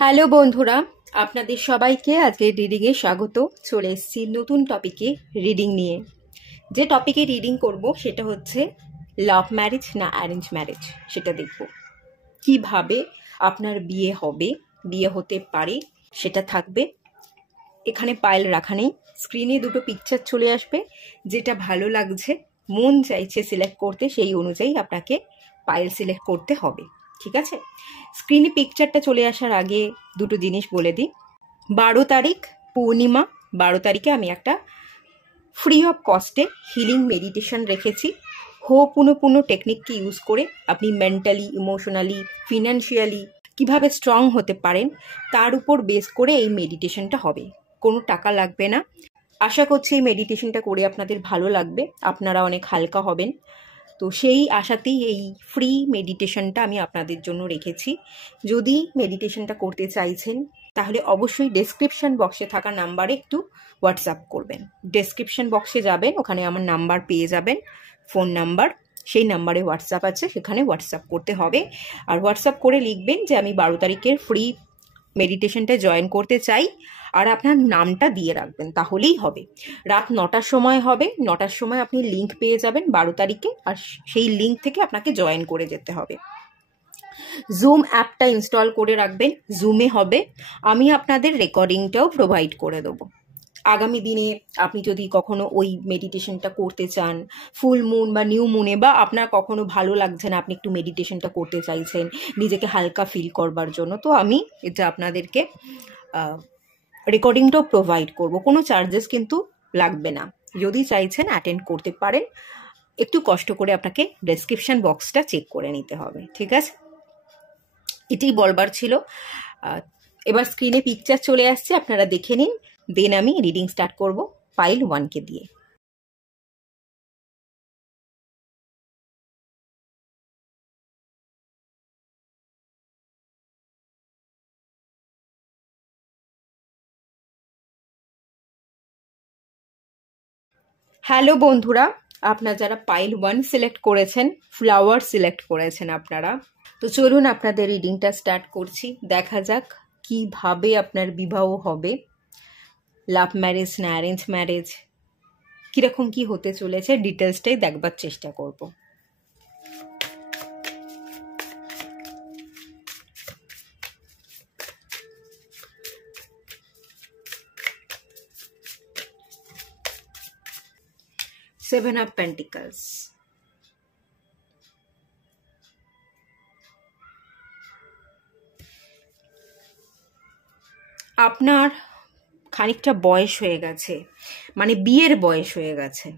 Hello বন্ধুরা, আপনাদের সবাইকে আজকে রিডিংয়ে স্বাগত। চলে এসেছি নতুন টপিকে রিডিং নিয়ে। যে টপিকে রিডিং করব সেটা হচ্ছে লাভ ম্যারেজ না অ্যারেঞ্জ ম্যারেজ, সেটা দেখব। কিভাবে আপনার বিয়ে হবে, বিয়ে হতে পারে, সেটা থাকবে। এখানে পাইল রাখা নেই, স্ক্রিনে দুটো পিকচার চলে আসবে। যেটা ভালো লাগছে, মন চাইছে সিলেক্ট করতে, সেই অনুযায়ী আপনাকে পাইল সিলেক্ট করতে হবে। ঠিক আছে, স্ক্রিনে পিকচারটা চলে আসার আগে দুটো জিনিস বলে দিই। 12 তারিখ পূর্ণিমা, 12 তারিখে আমি একটা ফ্রি অফ কস্টে হিলিং মেডিটেশন রেখেছি। হোপুনোপুনো টেকনিককে ইউজ করে আপনি মেন্টালি, ইমোশনালি, ফিনান্সিয়ালি কিভাবে স্ট্রং হতে পারেন তার উপর বেস করে এই মেডিটেশনটা হবে। কোনো টাকা লাগবে না। আশা করছি এই মেডিটেশনটা করে আপনাদের ভালো লাগবে, আপনারা অনেক হালকা হবেন। তো সেই আশাতেই এই ফ্রি মেডিটেশনটা আমি আপনাদের জন্য রেখেছি। যদি মেডিটেশনটা করতে চাইছেন তাহলে অবশ্যই ডেসক্রিপশন বক্সে থাকা নাম্বারে একটু হোয়াটসঅ্যাপ করবেন। ডেসক্রিপশন বক্সে যাবেন, ওখানে আমার নাম্বার পেয়ে যাবেন, ফোন নাম্বার। সেই নাম্বারে হোয়াটসঅ্যাপ আছে, সেখানে হোয়াটসঅ্যাপ করতে হবে। আর হোয়াটসঅ্যাপ করে লিখবেন যে আমি 12 তারিখের ফ্রি মেডিটেশনটা জয়েন করতে চাই, আর আপনার নামটা দিয়ে রাখবেন, তাহলেই হবে। রাত 9টার সময় হবে, 9টার সময় আপনি লিঙ্ক পেয়ে যাবেন 12 তারিখে, আর সেই লিঙ্ক থেকে আপনাকে জয়েন করে যেতে হবে। জুম অ্যাপটা ইনস্টল করে রাখবেন, জুমে হবে। আমি আপনাদের রেকর্ডিংটাও প্রোভাইড করে দেবো। আগামী দিনে আপনি যদি কখনো ওই মেডিটেশনটা করতে চান, ফুল মুন বা নিউ মুনে, বা আপনার কখনো ভালো লাগছে না, আপনি একটু মেডিটেশনটা করতে চাইছেন নিজেকে হালকা ফিল করবার জন্য, তো আমি এটা আপনাদেরকে রেকর্ডিংটাও প্রোভাইড করব। কোনো চার্জেস কিন্তু লাগবে না। যদি চাইছেন অ্যাটেন্ড করতে পারেন, একটু কষ্ট করে আপনাকে ডেসক্রিপশন বক্সটা চেক করে নিতে হবে। ঠিক আছে, এটাই বলবার ছিল। এবার স্ক্রিনে পিকচার চলে আসছে, আপনারা দেখে নিন, দেন আমি রিডিং স্টার্ট করব পাইল 1কে দিয়ে। হ্যালো বন্ধুরা, আপনারা যারা পাইল 1 সিলেক্ট করেছেন, ফ্লাওয়ার সিলেক্ট করেছেন আপনারা, তো চলুন আপনাদের রিডিংটা স্টার্ট করছি। দেখা যাক কিভাবে আপনার বিবাহ হবে, লাভ ম্যারেজ না অ্যারেঞ্জ ম্যারেজ, কিরকম কি হতে চলেছে, ডিটেলসটাই দেখবার চেষ্টা করব। Seven of Pentacles, আপনার খানিকটা বয়স হয়ে গেছে, মানে বিয়ের বয়স হয়ে গেছে,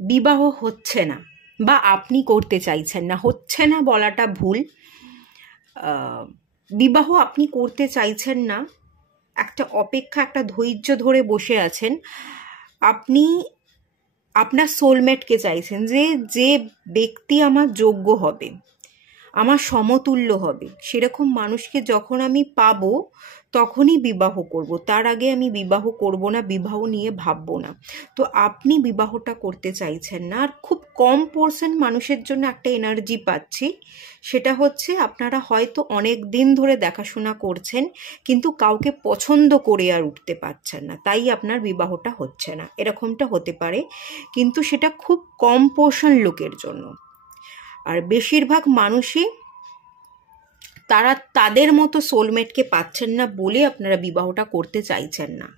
বিবাহ হচ্ছে না, বা আপনি করতে চাইছেন না, হচ্ছে না বলাটা ভুল, বিবাহ আপনি করতে চাইছেন না, একটা অপেক্ষা, একটা ধৈর্য ধরে বসে আছেন। আপনি আপনার সোলমেটকে চাইছেন, যে যে ব্যক্তি আমার যোগ্য হবে, আমার সমতুল্য হবে, সেরকম মানুষকে যখন আমি পাবো তখনই বিবাহ করব, তার আগে আমি বিবাহ করব না, বিবাহ নিয়ে ভাববো না। তো আপনি বিবাহটা করতে চাইছেন না। আর খুব কম পার্সেন্ট মানুষের জন্য একটা এনার্জি পাচ্ছি, সেটা হচ্ছে আপনারা হয়তো অনেক দিন ধরে দেখাশোনা করছেন কিন্তু কাউকে পছন্দ করে আর উঠতে পারছেন না, তাই আপনার বিবাহটা হচ্ছে না, এরকমটা হতে পারে। কিন্তু সেটা খুব কম পোর্শন লোকের জন্য। আর বেশিরভাগ মানুষই তারা তাদের মতো সোলমেটকে পাচ্ছেন না বলে আপনারা বিবাহটা করতে চাইছেন না।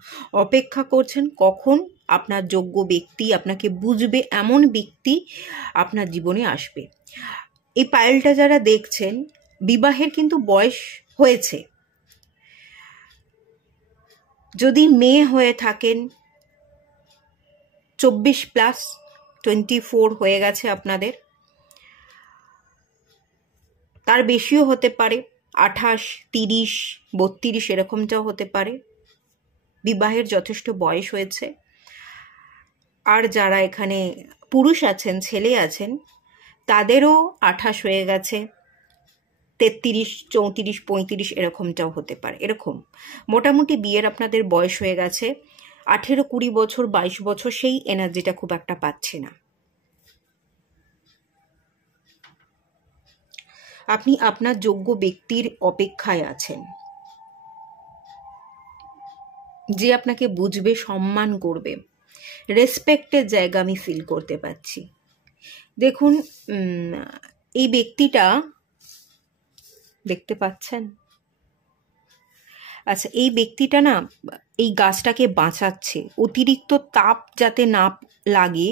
অপেক্ষা করছেন কখন আপনার যোগ্য ব্যক্তি, আপনাকে বুঝবে এমন ব্যক্তি আপনার জীবনে আসবে। এই পাইলটা যারা দেখছেন, বিবাহের কিন্তু বয়স হয়েছে। যদি মেয়ে হয়ে থাকেন 24+, 24 হয়ে গেছে আপনাদের, তার বেশিও হতে পারে, 28, 30, 32 এরকমটাও হতে পারে। বিবাহের যথেষ্ট বয়স হয়েছে। আর যারা এখানে পুরুষ আছেন, ছেলে আছেন, তাদেরও 28 হয়ে গেছে, 33, 34, 35 এরকমটাও হতে পারে। এরকম মোটামুটি বিয়ের আপনাদের বয়স হয়ে গেছে। 18, 20 বছর, 22 বছর, সেই এনার্জিটা খুব একটা পাচ্ছি না। আপনি আপনার যোগ্য ব্যক্তির অপেক্ষায় আছেন, যে আপনাকে বুঝবে, সম্মান করবে। রেসপেক্টের জায়গা আমি ফিল করতে পারছি। দেখুন, এই ব্যক্তিটা দেখতে পাচ্ছেন? আচ্ছা, এই ব্যক্তিটা না এই গাছটাকে বাঁচাচ্ছে, অতিরিক্ত তাপ যাতে না লাগে,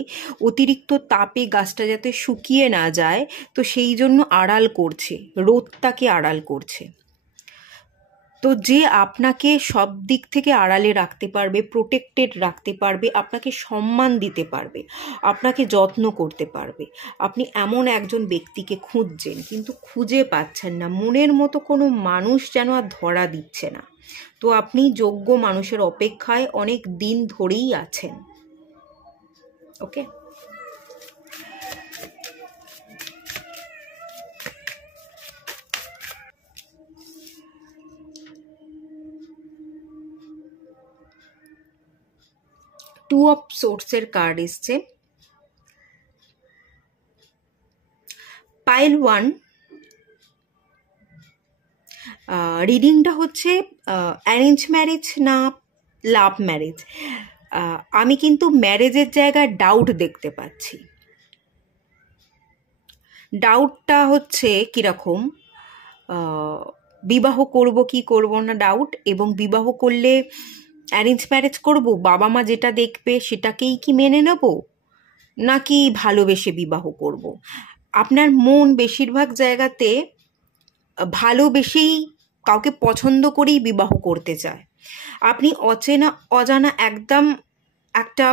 অতিরিক্ত তাপে গাছটা যাতে শুকিয়ে না যায়, তো সেই জন্য আড়াল করছে, রোদটাকে আড়াল করছে। তো যে আপনাকে সব দিক থেকে আড়ালে রাখতে পারবে, প্রোটেক্টেড রাখতে পারবে, আপনাকে সম্মান দিতে পারবে, আপনাকে যত্ন করতে পারবে, আপনি এমন একজন ব্যক্তিকে খুঁজছেন কিন্তু খুঁজে পাচ্ছেন না। মনের মতো কোনো মানুষ যেন আর ধরা দিচ্ছে না। তো আপনি যোগ্য মানুষের অপেক্ষায় অনেক দিন ধরেই আছেন। ওকে, টু অফ সোর্সের কার্ড এসছে। পাইল 1, রিডিংটা হচ্ছে অ্যারেঞ্জ ম্যারেজ না লাভ ম্যারেজ। আমি কিন্তু ম্যারেজের জায়গায় ডাউট দেখতে পাচ্ছি। ডাউটটা হচ্ছে কীরকম, বিবাহ করব কি করব না ডাউট, এবং বিবাহ করলে অ্যারেঞ্জ ম্যারেজ করব, বাবা মা যেটা দেখবে সেটাকেই কি মেনে নেব, নাকি ভালোবেসে বিবাহ করব। আপনার মন বেশিরভাগ জায়গাতে ভালোবেসেই, কাউকে পছন্দ করেই বিবাহ করতে চায়। আপনি অজানা একদম একটা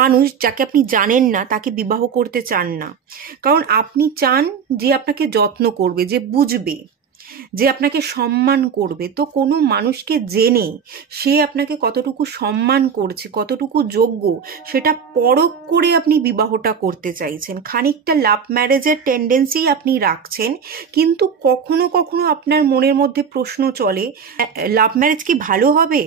মানুষ যাকে আপনি জানেন না তাকে বিবাহ করতে চান না, কারণ আপনি চান যে আপনাকে যত্ন করবে, যে বুঝবে, যে আপনাকে সম্মান করবে। তো কোনো মানুষকে জেনে সে আপনাকে কতটুকু সম্মান করছে, কতটুকু যোগ্য, সেটা পরখ করে আপনি বিবাহটা করতে চাইছেন। খানিকটা লাভ ম্যারেজের টেন্ডেন্সি আপনি রাখছেন, কিন্তু কখনো কখনো আপনার মনের মধ্যে প্রশ্ন চলে, লাভ ম্যারেজ কি ভালো হবে?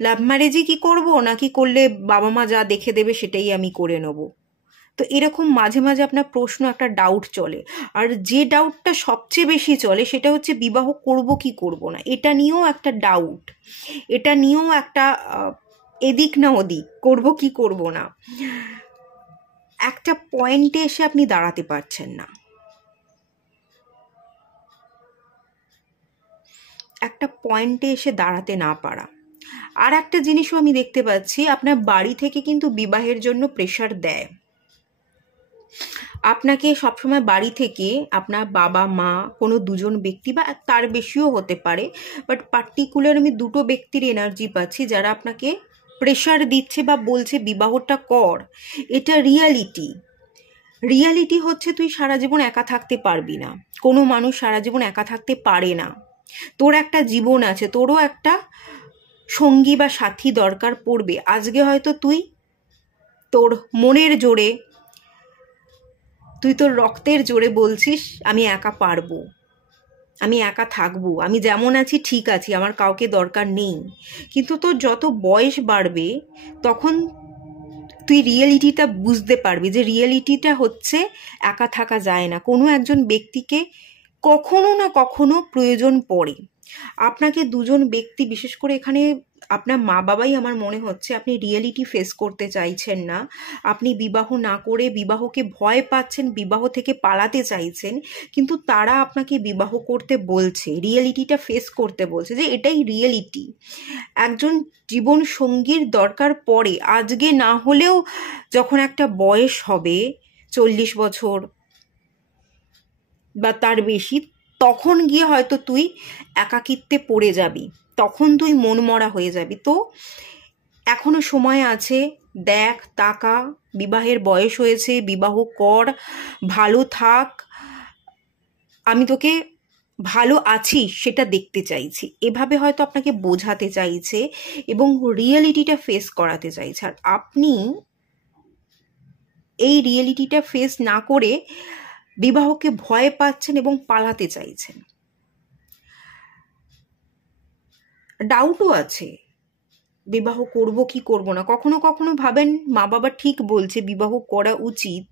লাভ ম্যারেজই কি করব, নাকি করলে বাবা মা যা দেখে দেবে সেটাই আমি করে নেব? তো এরকম মাঝে মাঝে আপনার প্রশ্ন, একটা ডাউট চলে। আর যে ডাউটটা সবচেয়ে বেশি চলে সেটা হচ্ছে বিবাহ করব কি করব না। এটা নিয়েও একটা ডাউট, এটা নিয়েও একটা এদিক না ওদিক, করব কি করব না। একটা পয়েন্টে এসে আপনি দাঁড়াতে পারছেন না। একটা পয়েন্টে এসে দাঁড়াতে না পারা। আর একটা জিনিসও আমি দেখতে পাচ্ছি, আপনার বাড়ি থেকে কিন্তু বিবাহের জন্য প্রেশার দেয়। আপনাকে সবসময় বাড়ি থেকে আপনার বাবা মা, কোনো দুজন ব্যক্তি বা তার বেশিও হতে পারে, বাট পার্টিকুলার আমি দুটো ব্যক্তির এনার্জি পাচ্ছি যারা আপনাকে প্রেশার দিচ্ছে বা বলছে বিবাহটা কর। এটা রিয়ালিটি। রিয়ালিটি হচ্ছে তুই সারা জীবন একা থাকতে পারবি না। কোনো মানুষ সারা জীবন একা থাকতে পারে না। তোর একটা জীবন আছে, তোরও একটা সঙ্গী বা সাথী দরকার পড়বে। আজকে হয়তো তুই তোর মনের জোরে, তুই তোর রক্তের জোরে বলছিস আমি একা পারবো, আমি একা থাকবো, আমি যেমন আছি ঠিক আছি, আমার কাউকে দরকার নেই। কিন্তু তোর যত বয়স বাড়বে তখন তুই রিয়েলিটিটা বুঝতে পারবি, যে রিয়েলিটিটা হচ্ছে একা থাকা যায় না। কোনো একজন ব্যক্তিকে কখনো না কখনো প্রয়োজন পড়ে। আপনাকে দুজন ব্যক্তি, বিশেষ করে এখানে আপনার মা বাবাই আমার মনে হচ্ছে, আপনি রিয়েলিটি ফেস করতে চাইছেন না। আপনি বিবাহ না করে বিবাহকে ভয় পাচ্ছেন, বিবাহ থেকে পালাতে চাইছেন, কিন্তু তারা আপনাকে বিবাহ করতে বলছে, রিয়েলিটিটা ফেস করতে বলছে, যে এটাই রিয়েলিটি। একজন জীবন সঙ্গীর দরকার পড়ে, আজকে না হলেও যখন একটা বয়স হবে 40 বছর বা তার বেশি, তখন গিয়ে হয়তো তুই একাকিত্বে পড়ে যাবি, তখন তুই মনমরা হয়ে যাবি। তো এখনো সময় আছে, দেখ, তাকা, বিবাহের বয়স হয়েছে, বিবাহ কর, ভালো থাক, আমি তোকে ভালো আছি সেটা দেখতে চাইছি, এভাবে হয়তো আপনাকে বোঝাতে চাইছে এবং রিয়েলিটিটা ফেস করাতে চাইছে। আর আপনি এই রিয়েলিটিটা ফেস না করে বিবাহকে ভয় পাচ্ছেন এবং পালাতে চাইছেন। ডাউটও আছে, বিবাহ করব কি করব না। কখনো কখনো ভাবেন মা বাবা ঠিক বলছে, বিবাহ করা উচিত,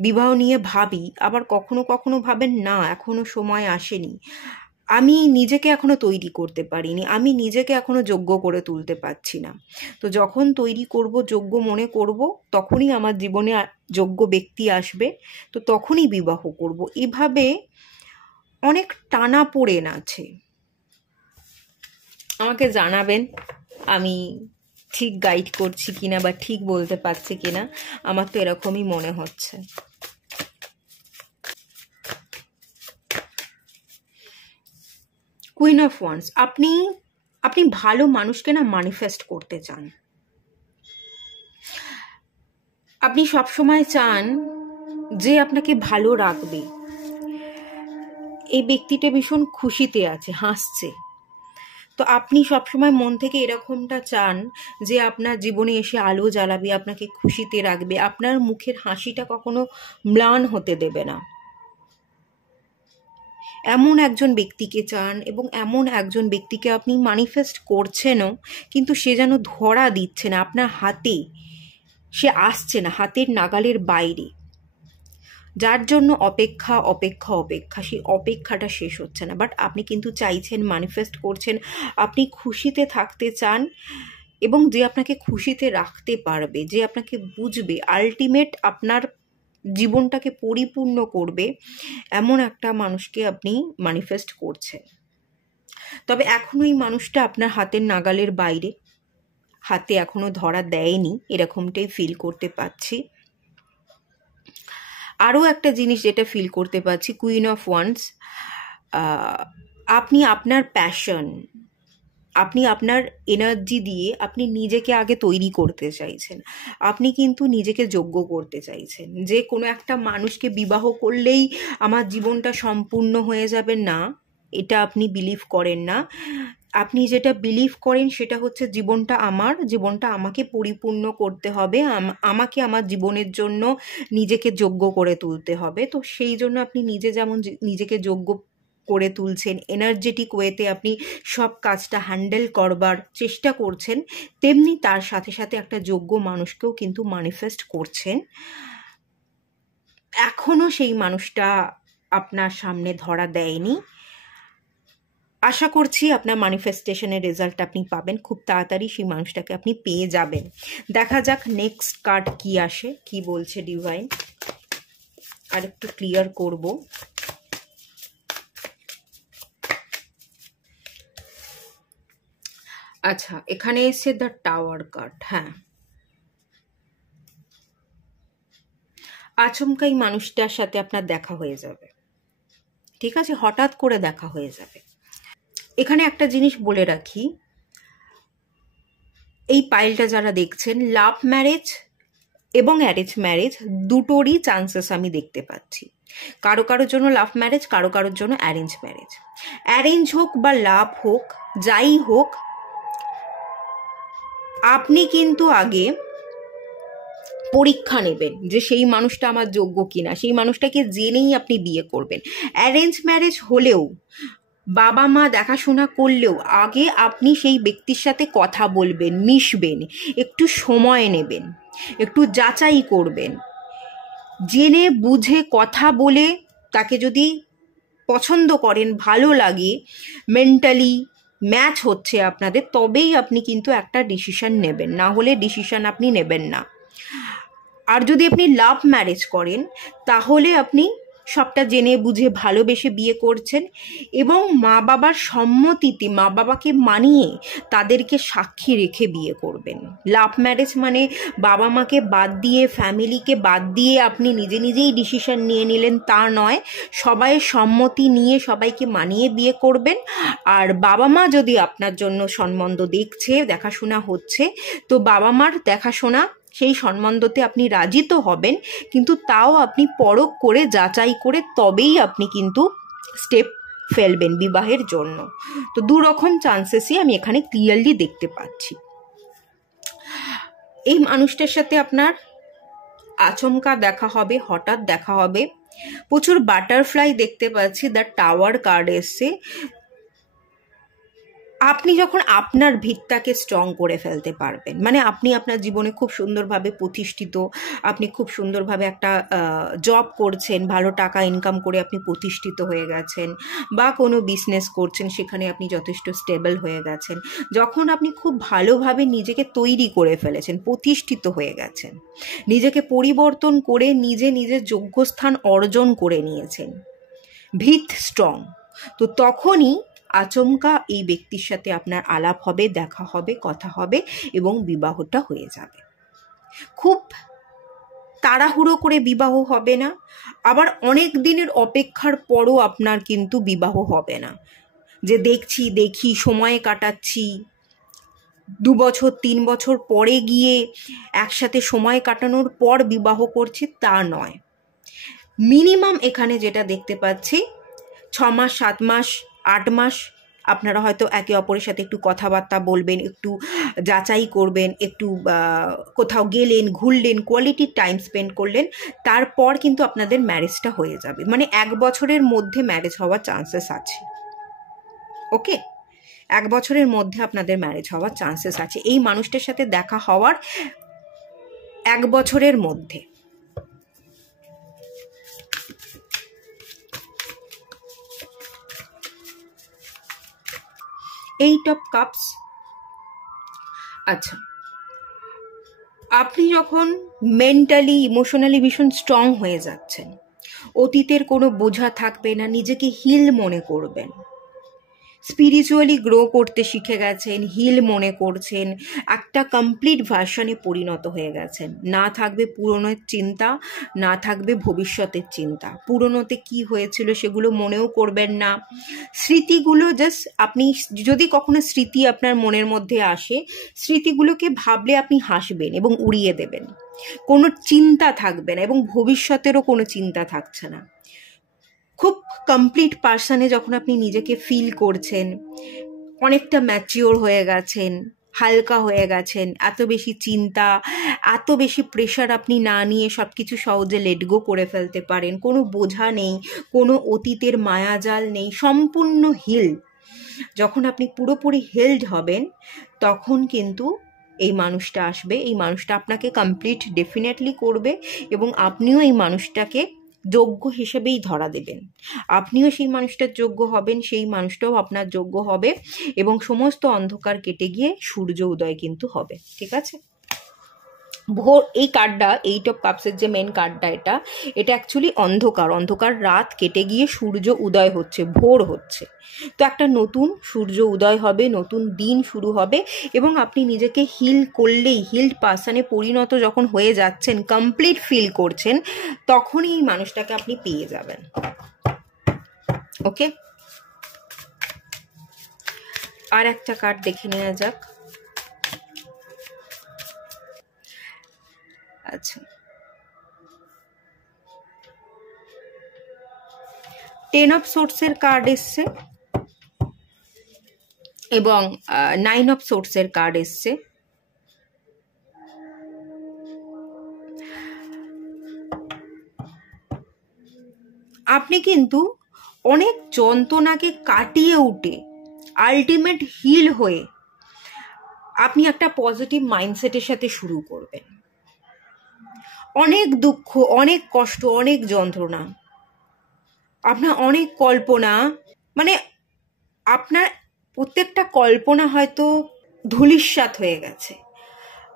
বিবাহ নিয়ে ভাবি, আবার কখনো কখনো ভাবেন না এখনো সময় আসেনি, আমি নিজেকে এখনো তৈরি করতে পারিনি, আমি নিজেকে এখনো যোগ্য করে তুলতে পারছি না। তো যখন তৈরি করব, যোগ্য মনে করব, তখনই আমার জীবনে যোগ্য ব্যক্তি আসবে, তো তখনই বিবাহ করব। এভাবে অনেক টানাপোড়েন আছে। আমাকে জানাবেন আমি ঠিক গাইড করছি কিনা বা ঠিক বলতে পারছি কিনা। আমার তো এরকমই মনে হচ্ছে। কুইন অফ ওয়ান্স, আপনি ভালো মানুষকে না ম্যানিফেস্ট করতে চান। আপনি সবসময় চান যে আপনাকে ভালো রাখবে, এই ব্যক্তিটা ভীষণ খুশিতে আছে, হাসছে। তো আপনি সবসময় মন থেকে এরকমটা চান যে আপনার জীবনে এসে আলো জ্বালাবে, আপনাকে খুশিতে রাখবে, আপনার মুখের হাসিটা কখনো ম্লান হতে দেবে না। এমন একজন ব্যক্তিকে চান, এবং এমন একজন ব্যক্তিকে আপনি ম্যানিফেস্ট করছেনও, কিন্তু সে যেন ধরা দিচ্ছে না আপনার হাতে, সে আসছে না, হাতের নাগালের বাইরে। যার জন্য অপেক্ষা অপেক্ষা অপেক্ষা, সেই অপেক্ষাটা শেষ হচ্ছে না। বাট আপনি কিন্তু চাইছেন, ম্যানিফেস্ট করছেন, আপনি খুশিতে থাকতে চান, এবং যে আপনাকে খুশিতে রাখতে পারবে, যে আপনাকে বুঝবে, আলটিমেট আপনার জীবনটাকে পরিপূর্ণ করবে, এমন একটা মানুষকে আপনি ম্যানিফেস্ট করছেন। তবে এখনো এই মানুষটা আপনার হাতের নাগালের বাইরে, হাতে এখনো ধরা দেয়নি, এরকমটাই ফিল করতে পারছি। আরও একটা জিনিস যেটা ফিল করতে পারছি, কুইন অফ ওয়ান্স, আপনি আপনার প্যাশন, আপনি আপনার এনার্জি দিয়ে আপনি নিজেকে আগে তৈরি করতে চাইছেন। আপনি কিন্তু নিজেকে যোগ্য করতে চাইছেন যে কোনো একটা মানুষকে বিবাহ করলেই আমার জীবনটা সম্পূর্ণ হয়ে যাবে। না, এটা আপনি বিলিভ করেন না। আপনি যেটা বিলিভ করেন সেটা হচ্ছে জীবনটা আমাকে পরিপূর্ণ করতে হবে, আমাকে আমার জীবনের জন্য নিজেকে যোগ্য করে তুলতে হবে। তো সেই জন্য আপনি নিজে যেমন নিজেকে যোগ্য করে তুলছেন, এনার্জেটিক ওয়েতে আপনি সব কাজটা হ্যান্ডেল করবার চেষ্টা করছেন, তেমনি তার সাথে সাথে একটা যোগ্য মানুষকেও কিন্তু ম্যানিফেস্ট করছেন। এখনো সেই মানুষটা আপনার সামনে ধরা দেয়নি। আশা করছি আপনার ম্যানিফেস্টেশনের রেজাল্ট আপনি পাবেন খুব তাড়াতাড়ি, সেই মানুষটাকে আপনি পেয়ে যাবেন। দেখা যাক নেক্সট কার্ড কি আসে, কি বলছে ডিভাইন, আর একটু ক্লিয়ার করব। আচ্ছা, এখানে এসে দ্য টাওয়ার কার্ড। হ্যাঁ, আচমকাই মানুষটার সাথে আপনার দেখা হয়ে যাবে, ঠিক আছে, হঠাৎ করে দেখা হয়ে যাবে। এখানে একটা জিনিস বলে রাখি, এই পাইলটা যারা দেখছেন, লাভ ম্যারেজ এবং অ্যারেঞ্জ ম্যারেজ দুটোরই চান্সেস আমি দেখতে পাচ্ছি। কারো কারোর জন্য লাভ ম্যারেজ, কারো কারোর জন্য অ্যারেঞ্জ ম্যারেজ। অ্যারেঞ্জ হোক বা লাভ হোক, যাই হোক, আপনি কিন্তু আগে পরীক্ষা নেবেন যে সেই মানুষটা আমার যোগ্য কিনা, সেই মানুষটাকে জেনেই আপনি বিয়ে করবেন। অ্যারেঞ্জ ম্যারেজ হলেও, বাবা মা দেখাশোনা করলেও, আগে আপনি সেই ব্যক্তির সাথে কথা বলবেন, মিশবেন, একটু সময় নেবেন, একটু যাচাই করবেন, জেনে বুঝে কথা বলে তাকে যদি পছন্দ করেন, ভালো লাগে, মেন্টালি ম্যাচ হচ্ছে আপনাদের, তবেই আপনি কিন্তু একটা ডিসিশন নেবেন, না হলে ডিসিশন আপনি নেবেন না। আর যদি আপনি লাভ ম্যারেজ করেন, তাহলে আপনি সবটা জেনে বুঝে ভালোবেসে বিয়ে করছেন, এবং মা বাবার সম্মতিতে, মা বাবাকে মানিয়ে তাদেরকে সাক্ষী রেখে বিয়ে করবেন। লাভ ম্যারেজ মানে বাবা মাকে বাদ দিয়ে, ফ্যামিলিকে বাদ দিয়ে আপনি নিজে নিজেই ডিসিশন নিয়ে নিলেন, তা নয়। সবাইয়ের সম্মতি নিয়ে সবাইকে মানিয়ে বিয়ে করবেন। আর বাবা মা যদি আপনার জন্য সম্বন্ধ দেখছে, দেখাশোনা হচ্ছে, তো বাবা মার দেখাশোনা, সেই সম্বন্ধতে আপনি রাজি তো হবেন, কিন্তু তাও আপনি পরখ করে, যাচাই করে, তবেই আপনি কিন্তু স্টেপ ফেলবেন বিবাহের জন্য। তো দু রকম চান্সেসই আমি এখানে ক্লিয়ারলি দেখতে পাচ্ছি। এই মানুষটার সাথে আপনার আচমকা দেখা হবে, হঠাৎ দেখা হবে। প্রচুর বাটারফ্লাই দেখতে পাচ্ছি, দ্য টাওয়ার কার্ড এসছে। আপনি যখন আপনার ভিতটাকে স্ট্রং করে ফেলতে পারবেন, মানে আপনি আপনার জীবনে খুব সুন্দরভাবে প্রতিষ্ঠিত, আপনি খুব সুন্দরভাবে একটা জব করছেন, ভালো টাকা ইনকাম করে আপনি প্রতিষ্ঠিত হয়ে গেছেন, বা কোনো বিজনেস করছেন, সেখানে আপনি যথেষ্ট স্টেবল হয়ে গেছেন, যখন আপনি খুব ভালোভাবে নিজেকে তৈরি করে ফেলেছেন, প্রতিষ্ঠিত হয়ে গেছেন, নিজেকে পরিবর্তন করে নিজের যোগ্যস্থান অর্জন করে নিয়েছেন, ভিত স্ট্রং, তো তখনই আচমকা এই ব্যক্তির সাথে আপনার আলাপ হবে, দেখা হবে, কথা হবে এবং বিবাহটা হয়ে যাবে। খুব তাড়াহুড়ো করে বিবাহ হবে না, আবার অনেক দিনের অপেক্ষার পরও আপনার কিন্তু বিবাহ হবে না, যে দেখি সময়ে কাটাচ্ছি, 2 বছর 3 বছর পরে গিয়ে একসাথে সময় কাটানোর পর বিবাহ করছি, তা নয়। মিনিমাম এখানে যেটা দেখতে পাচ্ছি, 6 মাস, 7 মাস, 8 মাস আপনারা হয়তো একে অপরের সাথে একটু কথাবার্তা বলবেন, একটু যাচাই করবেন, একটু কোথাও গেলেন, ঘুরলেন, কোয়ালিটি টাইম স্পেন্ড করলেন, তারপর কিন্তু আপনাদের ম্যারেজটা হয়ে যাবে। মানে 1 বছরের মধ্যে ম্যারেজ হওয়ার চান্সেস আছে। ওকে, 1 বছরের মধ্যে আপনাদের ম্যারেজ হওয়ার চান্সেস আছে, এই মানুষটার সাথে দেখা হওয়ার 1 বছরের মধ্যে। Eight of cups. আচ্ছা, আপনি যখন মেন্টালি ইমোশনালি ভীষণ স্ট্রং হয়ে যাচ্ছেন, অতীতের কোনো বোঝা থাকবে না, নিজেকে হিল মনে করবেন, স্পিরিচুয়ালি গ্রো করতে শিখে গেছেন, হিল মনে করছেন, একটা কমপ্লিট ভার্সনে পরিণত হয়ে গেছেন, না থাকবে পুরনোর চিন্তা, না থাকবে ভবিষ্যতের চিন্তা, পুরনোতে কি হয়েছিল সেগুলো মনেও করবেন না, স্মৃতিগুলো জাস্ট আপনি যদি কখনো স্মৃতি আপনার মনের মধ্যে আসে, স্মৃতিগুলোকে ভাবলে আপনি হাসবেন এবং উড়িয়ে দেবেন, কোনো চিন্তা থাকবে না এবং ভবিষ্যতেরও কোনো চিন্তা থাকছে না। খুব কমপ্লিট পার্সনে যখন আপনি নিজেকে ফিল করছেন, অনেকটা ম্যাচিওর হয়ে গেছেন, হালকা হয়ে গেছেন, এত বেশি চিন্তা, এত বেশি প্রেশার আপনি না নিয়ে সব কিছু সহজে লেট গো করে ফেলতে পারেন, কোনো বোঝা নেই, কোনো অতীতের মায়াজাল নেই, সম্পূর্ণ হিল। যখন আপনি পুরোপুরি হেল্ড হবেন, তখন কিন্তু এই মানুষটা আসবে, এই মানুষটা আপনাকে কমপ্লিট ডেফিনেটলি করবে এবং আপনিও এই মানুষটাকে যোগ্য হিসেবেই ধরা দেবেন, আপনিও সেই মানুষটার যোগ্য হবেন, সেই মানুষটাও আপনার যোগ্য হবে এবং সমস্ত অন্ধকার কেটে গিয়ে সূর্য উদয় কিন্তু হবে। ঠিক আছে, ভোর, এই কার্ডটা, এইট অফ কাপসের যে মেন কার্ডটা, এটা অ্যাকচুয়ালি অন্ধকার রাত কেটে গিয়ে সূর্য উদয় হচ্ছে, ভোর হচ্ছে, তো একটা নতুন সূর্য উদয় হবে, নতুন দিন শুরু হবে এবং আপনি নিজেকে হিল করলেই, হিলড পার্সনে পরিণত যখন হয়ে যাচ্ছেন, কমপ্লিট ফিল করছেন, তখনই এই মানুষটাকে আপনি পেয়ে যাবেন। ওকে, আর একটা কার্ড দেখে নেওয়া যাক। আচ্ছা, 10 অফ সোর্সের কার্ড এসছে এবং 9 অফ সোর্সের কার্ড এসছে। আপনি কিন্তু অনেক যন্ত্রণাকে কাটিয়ে উঠে আলটিমেট হিল হয়ে আপনি একটা পজিটিভ মাইন্ডসেটের সাথে শুরু করবেন। অনেক দুঃখ, অনেক কষ্ট, অনেক যন্ত্রণা, আপনার অনেক কল্পনা, মানে আপনার প্রত্যেকটা কল্পনা হয়তো ধূলিসাৎ হয়ে গেছে,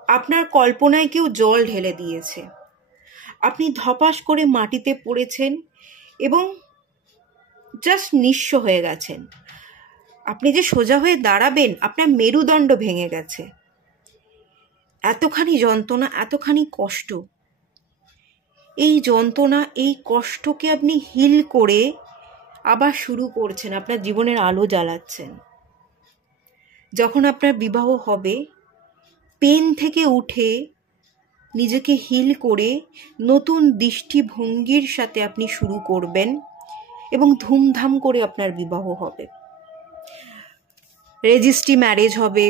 আপনার কল্পনায় কেউ জল ঢেলে দিয়েছে, আপনি ধপাস করে মাটিতে পড়েছেন এবং জাস্ট নিঃস্ব হয়ে গেছেন, আপনি যে সোজা হয়ে দাঁড়াবেন আপনার মেরুদণ্ড ভেঙে গেছে, এতখানি যন্ত্রণা, এতখানি কষ্ট, এই যন্ত্রণা, এই কষ্টকে আপনি হিল করে আবার শুরু করছেন, আপনার জীবনের আলো জ্বালাচ্ছেন। যখন আপনার বিবাহ হবে, পেন থেকে উঠে নিজেকে হিল করে নতুন দৃষ্টিভঙ্গির সাথে আপনি শুরু করবেন এবং ধুমধাম করে আপনার বিবাহ হবে, রেজিস্ট্রি ম্যারেজ হবে,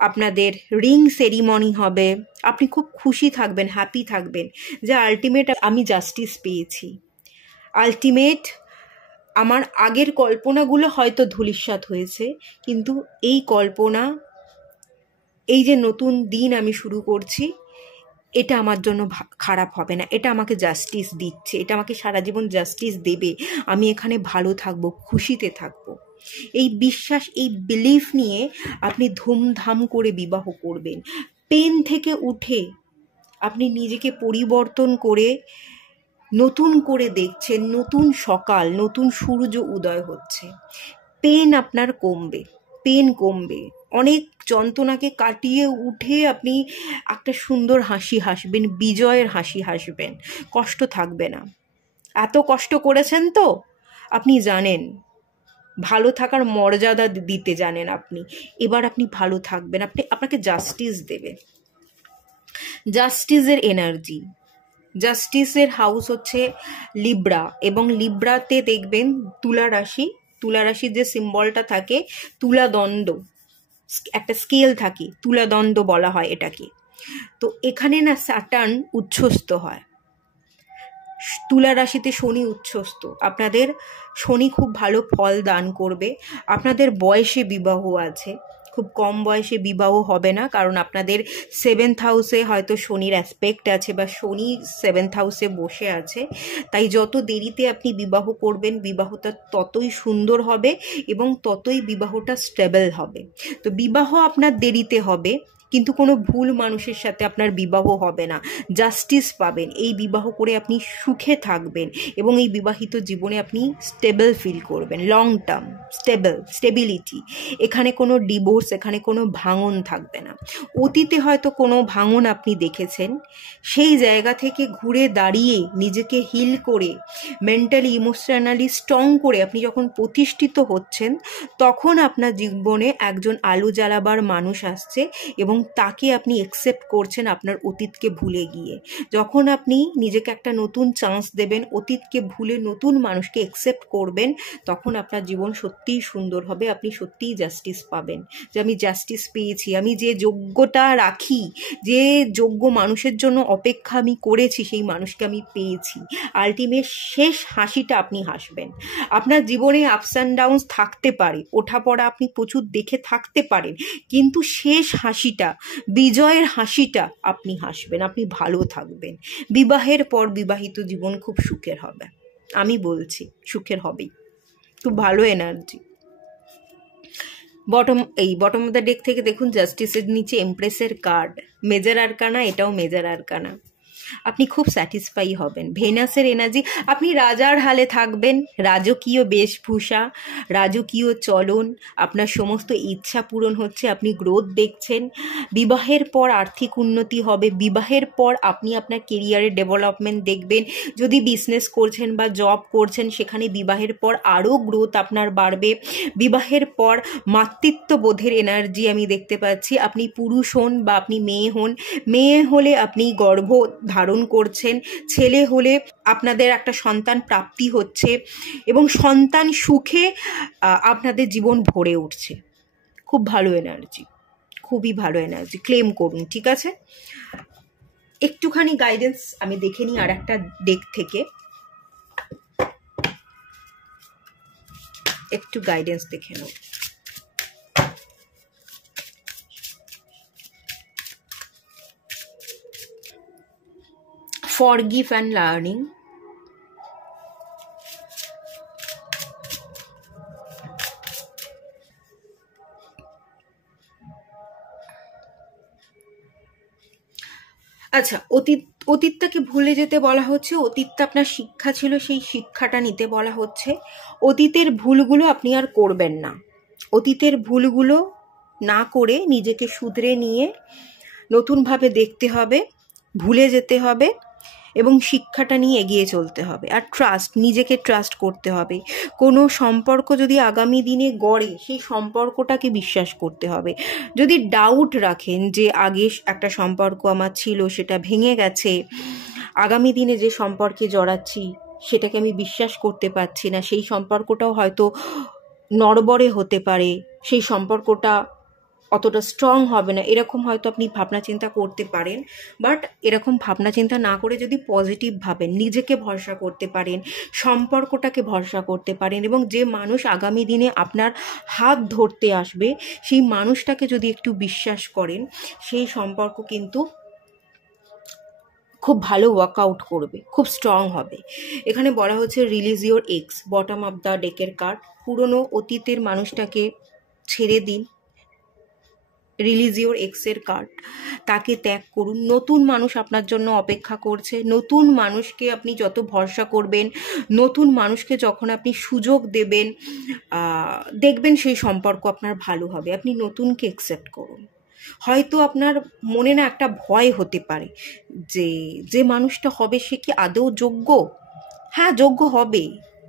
আপনাদের রিং সেরিমনি হবে, আপনি খুব খুশি থাকবেন, হ্যাপি থাকবেন যে আলটিমেট আমি জাস্টিস পেয়েছি, আলটিমেট আমার আগের কল্পনাগুলো হয়তো ধূলিসাৎ হয়েছে, কিন্তু এই কল্পনা, এই যে নতুন দিন আমি শুরু করছি, এটা আমার জন্য খারাপ হবে না, এটা আমাকে জাস্টিস দিচ্ছে, এটা আমাকে সারা জীবন জাস্টিস দেবে, আমি এখানে ভালো থাকবো, খুশিতে থাকবো। এই বিশ্বাস, এই বিলিফ নিয়ে আপনি ধুমধাম করে বিবাহ করবেন। পেন থেকে উঠে আপনি নিজেকে পরিবর্তন করে নতুন করে দেখছেন, নতুন সকাল, নতুন সূর্য উদয় হচ্ছে। পেন আপনার কমবে, পেন কমবে, অনেক যন্ত্রণাকে কাটিয়ে উঠে আপনি একটা সুন্দর হাসি হাসবেন, বিজয়ের হাসি হাসবেন, কষ্ট থাকবে না। এত কষ্ট করেছেন তো আপনি জানেন, ভালো থাকার মর্যাদা দিতে জানেন আপনি, এবার আপনি ভালো থাকবেন, আপনাকে জাস্টিস দেবে। জাস্টিসের এনার্জি, জাস্টিসের হাউস হচ্ছে লিব্রা, এবং লিব্রাতে দেখবেন তুলা রাশি, তুলা রাশির যে সিম্বলটা থাকে তুলাদণ্ড, একটা স্কেল থাকে, তুলাদণ্ড বলা হয় এটাকে। তো এখানে না স্যাটার্ন উচ্ছ্বস্ত হয়, তুলা রাশিতে শনি উচ্ছ্বস্ত, আপনাদের শনি খুব ভালো ফল দান করবে। আপনাদের বয়সে বিবাহ আছে, খুব কম বয়সে বিবাহ হবে না, কারণ আপনাদের 7th হাউসে হয়তো শনির অ্যাসপেক্ট আছে, বা শনি 7th হাউসে বসে আছে। তাই যত দেরিতে আপনি বিবাহ করবেন, বিবাহটা ততই সুন্দর হবে এবং ততই বিবাহটা স্টেবল হবে। তো বিবাহ আপনার দেরিতে হবে, কিন্তু কোনো ভুল মানুষের সাথে আপনার বিবাহ হবে না, জাস্টিস পাবেন, এই বিবাহ করে আপনি সুখে থাকবেন এবং এই বিবাহিত জীবনে আপনি স্টেবল ফিল করবেন, লং টার্ম স্টেবিলিটি। এখানে কোনো ডিভোর্স, এখানে কোনো ভাঙন থাকবে না। অতীতে হয়তো কোনো ভাঙন আপনি দেখেছেন, সেই জায়গা থেকে ঘুরে দাঁড়িয়ে নিজেকে হিল করে, মেন্টালি ইমোশনালি স্ট্রং করে আপনি যখন প্রতিষ্ঠিত হচ্ছেন, তখন আপনার জীবনে একজন আলো জ্বালাবার মানুষ আসছে এবং তাকে আপনি অ্যাকসেপ্ট করছেন আপনার অতীতকে ভুলে গিয়ে। যখন আপনি নিজেকে একটা নতুন চান্স দেবেন, অতীতকে ভুলে নতুন মানুষকে অ্যাকসেপ্ট করবেন, তখন আপনার জীবন সত্যিই সুন্দর হবে, আপনি সত্যিই জাস্টিস পাবেন, যে আমি জাস্টিস পেয়েছি, আমি যে যোগ্যতা রাখি, যে যোগ্য মানুষের জন্য অপেক্ষা আমি করেছি, সেই মানুষকে আমি পেয়েছি। আলটিমেট শেষ হাসিটা আপনি হাসবেন। আপনার জীবনে আপস অ্যান্ড ডাউনস থাকতে পারে, ওঠাপড়া আপনি প্রচুর দেখে থাকতে পারেন, কিন্তু শেষ হাসিটা, বিজয়ের হাসিটা আপনি হাসবেন, আপনি ভালো থাকবেন। বিবাহের পর বিবাহিত জীবন খুব সুখের হবে, আমি বলছি সুখের হবেই, খুব ভালো energy. Bottom of the deck থেকে দেখুন, জাস্টিসের নিচে এমপ্রেসের কার্ড, মেজর আরকানা, এটাও মেজর আরকানা। আপনি খুব স্যাটিসফাই হবেন। ভেনাসের এনার্জি, আপনি রাজার হালে থাকবেন, রাজকীয় বেশভূষা, রাজকীয় চলন, আপনার সমস্ত ইচ্ছা পূরণ হচ্ছে, আপনি গ্রোথ দেখছেন। বিবাহের পর আর্থিক উন্নতি হবে, বিবাহের পর আপনি আপনার কেরিয়ারের ডেভেলপমেন্ট দেখবেন। যদি বিজনেস করছেন বা জব করছেন, সেখানে বিবাহের পর আরও গ্রোথ আপনার বাড়বে। বিবাহের পর মাতৃত্ববোধের এনার্জি আমি দেখতে পাচ্ছি। আপনি পুরুষ হন বা আপনি মেয়ে হন, মেয়ে হলে আপনি গর্ভ ধারণ করছেন, ছেলে হলে আপনাদের একটা সন্তান প্রাপ্তি হচ্ছে এবং সন্তান সুখে আপনাদের জীবন ভরে উঠছে। খুব ভালো এনার্জি, খুবই ভালো এনার্জি, ক্লেম করুন, ঠিক আছে? একটুখানি গাইডেন্স আমি দেখে নিই আর একটা ডেক থেকে, একটু গাইডেন্স দেখে নাও। Forgive and learning, আচ্ছা, অতীতটাকে ভুলে যেতে বলা হচ্ছে, অতীতটা আপনার শিক্ষা ছিল, সেই শিক্ষাটা নিতে বলা হচ্ছে। অতীতের ভুলগুলো আপনি আর করবেন না, অতীতের ভুলগুলো না করে নিজেকে শুধরে নিয়ে নতুনভাবে দেখতে হবে, ভুলে যেতে হবে এবং শিক্ষাটা নিয়ে এগিয়ে চলতে হবে। আর ট্রাস্ট, নিজেকে ট্রাস্ট করতে হবে। কোনো সম্পর্ক যদি আগামী দিনে গড়ে, সেই সম্পর্কটাকে বিশ্বাস করতে হবে। যদি ডাউট রাখেন যে আগে একটা সম্পর্ক আমার ছিল, সেটা ভেঙে গেছে, আগামী দিনে যে সম্পর্কে জড়াচ্ছি সেটাকে আমি বিশ্বাস করতে পারছি না, সেই সম্পর্কটাও হয়তো নড়বড়ে হতে পারে, সেই সম্পর্কটা অতটা স্ট্রং হবে না, এরকম হয়তো আপনি ভাবনা চিন্তা করতে পারেন। বাট এরকম ভাবনা চিন্তা না করে যদি পজিটিভ ভাবেন, নিজেকে ভরসা করতে পারেন, সম্পর্কটাকে ভরসা করতে পারেন, এবং যে মানুষ আগামী দিনে আপনার হাত ধরতে আসবে সেই মানুষটাকে যদি একটু বিশ্বাস করেন, সেই সম্পর্ক কিন্তু খুব ভালো ওয়ার্কআউট করবে, খুব স্ট্রং হবে। এখানে বলা হচ্ছে release your ex, bottom of the ডেকের কার্ড। পুরনো অতীতের মানুষটাকে ছেড়ে দিন, রিলিজ ইওর এক্সের কার্ড, তাকে ত্যাগ করুন। নতুন মানুষ আপনার জন্য অপেক্ষা করছে। নতুন মানুষকে আপনি যত ভরসা করবেন, নতুন মানুষকে যখন আপনি সুযোগ দেবেন, দেখবেন সেই সম্পর্ক আপনার ভালো হবে। আপনি নতুনকে অ্যাকসেপ্ট করুন। হয়তো আপনার মনে না একটা ভয় হতে পারে যে যে মানুষটা হবে সে কি আদৌ যোগ্য। হ্যাঁ, যোগ্য হবে।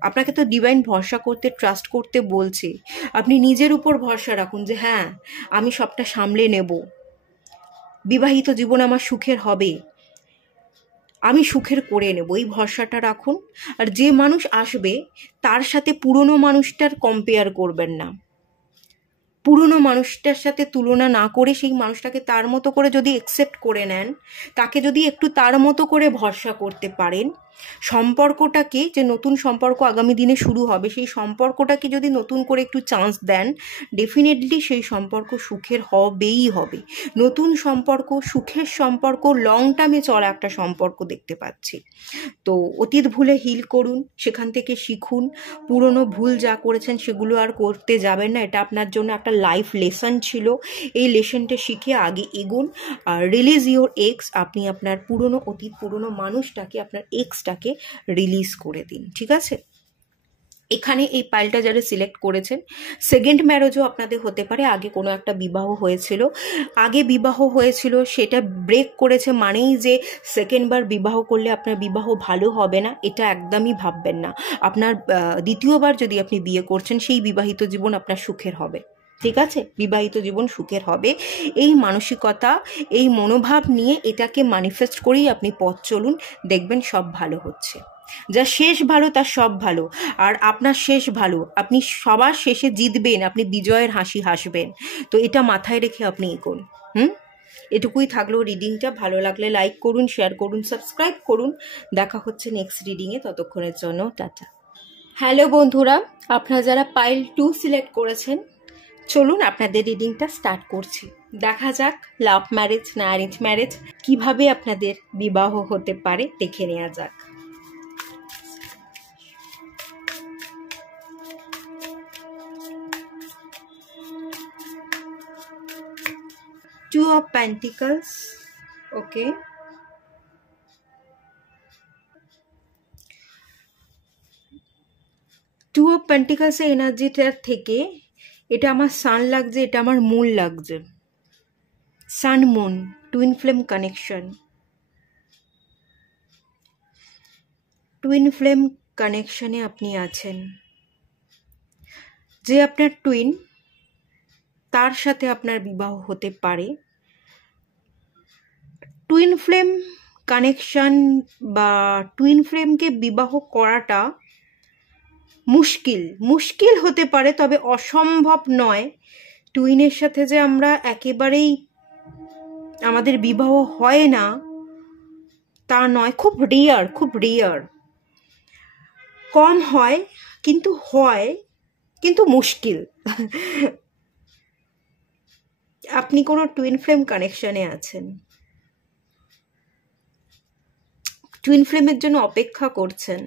আপনাকে তো ডিভাইন ভরসা করতে, ট্রাস্ট করতে বলছে। আপনি নিজের উপর ভরসা রাখুন যে হ্যাঁ, আমি সবটা সামলে নেব, বিবাহিত জীবন আমার সুখের হবে, আমি সুখের করে নেব, এই ভরসাটা রাখুন। আর যে মানুষ আসবে তার সাথে পুরনো মানুষটার কম্পেয়ার করবেন না। পুরনো মানুষটার সাথে তুলনা না করে সেই মানুষটাকে তার মতো করে যদি অ্যাকসেপ্ট করে নেন, তাকে যদি একটু তার মতো করে ভরসা করতে পারেন, সম্পর্কটাকে, যে নতুন সম্পর্ক আগামী দিনে শুরু হবে, সেই সম্পর্কটাকে যদি নতুন করে একটু চান্স দেন, ডেফিনেটলি সেই সম্পর্ক সুখের হবেই হবে। নতুন সম্পর্ক, সুখের সম্পর্ক, লং টার্মে চলা একটা সম্পর্ক দেখতে পাচ্ছি। তো অতীত ভুলে হিল করুন, সেখান থেকে শিখুন। পুরনো ভুল যা করেছেন সেগুলো আর করতে যাবেন না। এটা আপনার জন্য একটা লাইফ লেসন ছিল। এই লেসনটা শিখে আগে এগুন। আর রিলিজ ইওর এক্স, আপনি আপনার পুরনো অতীত, পুরনো মানুষটাকে, আপনার এক্সটাকে রিলিজ করে দিন, ঠিক আছে? এখানে এই পাইলটা যারা সিলেক্ট করেছেন, সেকেন্ড ম্যারেজও আপনাদের হতে পারে। আগে কোনো একটা বিবাহ হয়েছিল, সেটা ব্রেক করেছে মানেই যে সেকেন্ডবার বিবাহ করলে আপনার বিবাহ ভালো হবে না, এটা একদমই ভাববেন না। আপনার দ্বিতীয়বার যদি আপনি বিয়ে করছেন, সেই বিবাহিত জীবন আপনার সুখের হবে, ঠিক আছে? বিবাহিত জীবন সুখের হবে। এই মানসিকতা, এই মনোভাব নিয়ে এটাকে ম্যানিফেস্ট করেই আপনি পথ চলুন, দেখবেন সব ভালো হচ্ছে। যা শেষ ভালো তার সব ভালো। আর আপনার শেষ ভালো, আপনি সবার শেষে জিতবেন, আপনি বিজয়ের হাসি হাসবেন। তো এটা মাথায় রেখে আপনি এগোন। এটুকুই থাকলো রিডিংটা। ভালো লাগলে লাইক করুন, শেয়ার করুন, সাবস্ক্রাইব করুন। দেখা হচ্ছে নেক্সট রিডিংয়ে, ততক্ষণের জন্য টাটা। হ্যালো বন্ধুরা, আপনারা যারা পাইল 2 সিলেক্ট করেছেন, চলুন আপনাদের রিডিংটা স্টার্ট করছি। দেখা যাক লাভ ম্যারেজ না অ্যারেঞ্জ ম্যারেজ, কিভাবে আপনাদের বিবাহ হতে পারে দেখে নেওয়া যাক। Two of Pentacles, okay. Two of Pentacles এর এনার্জিটার থেকে এটা আমার সান লাগছে, এটা আমার মুন লাগছে। Sun moon, twin flame connection. Twin flame কানেকশনে আপনি আছেন। যে আপনার টুইন, তার সাথে আপনার বিবাহ হতে পারে। টুইন ফ্লেম কানেকশন বা টুইন ফ্লেমকে বিবাহ করাটা মুশকিল হতে পারে, তবে অসম্ভব নয়। টুইনের সাথে যে আমরা একেবারেই আমাদের বিবাহ হয় না তা নয়, খুব রেয়ার, কম হয়, কিন্তু মুশকিল। আপনি কোনো টুইন ফ্লেম কানেকশনে আছেন, টুইন ফ্লেমের জন্য অপেক্ষা করছেন।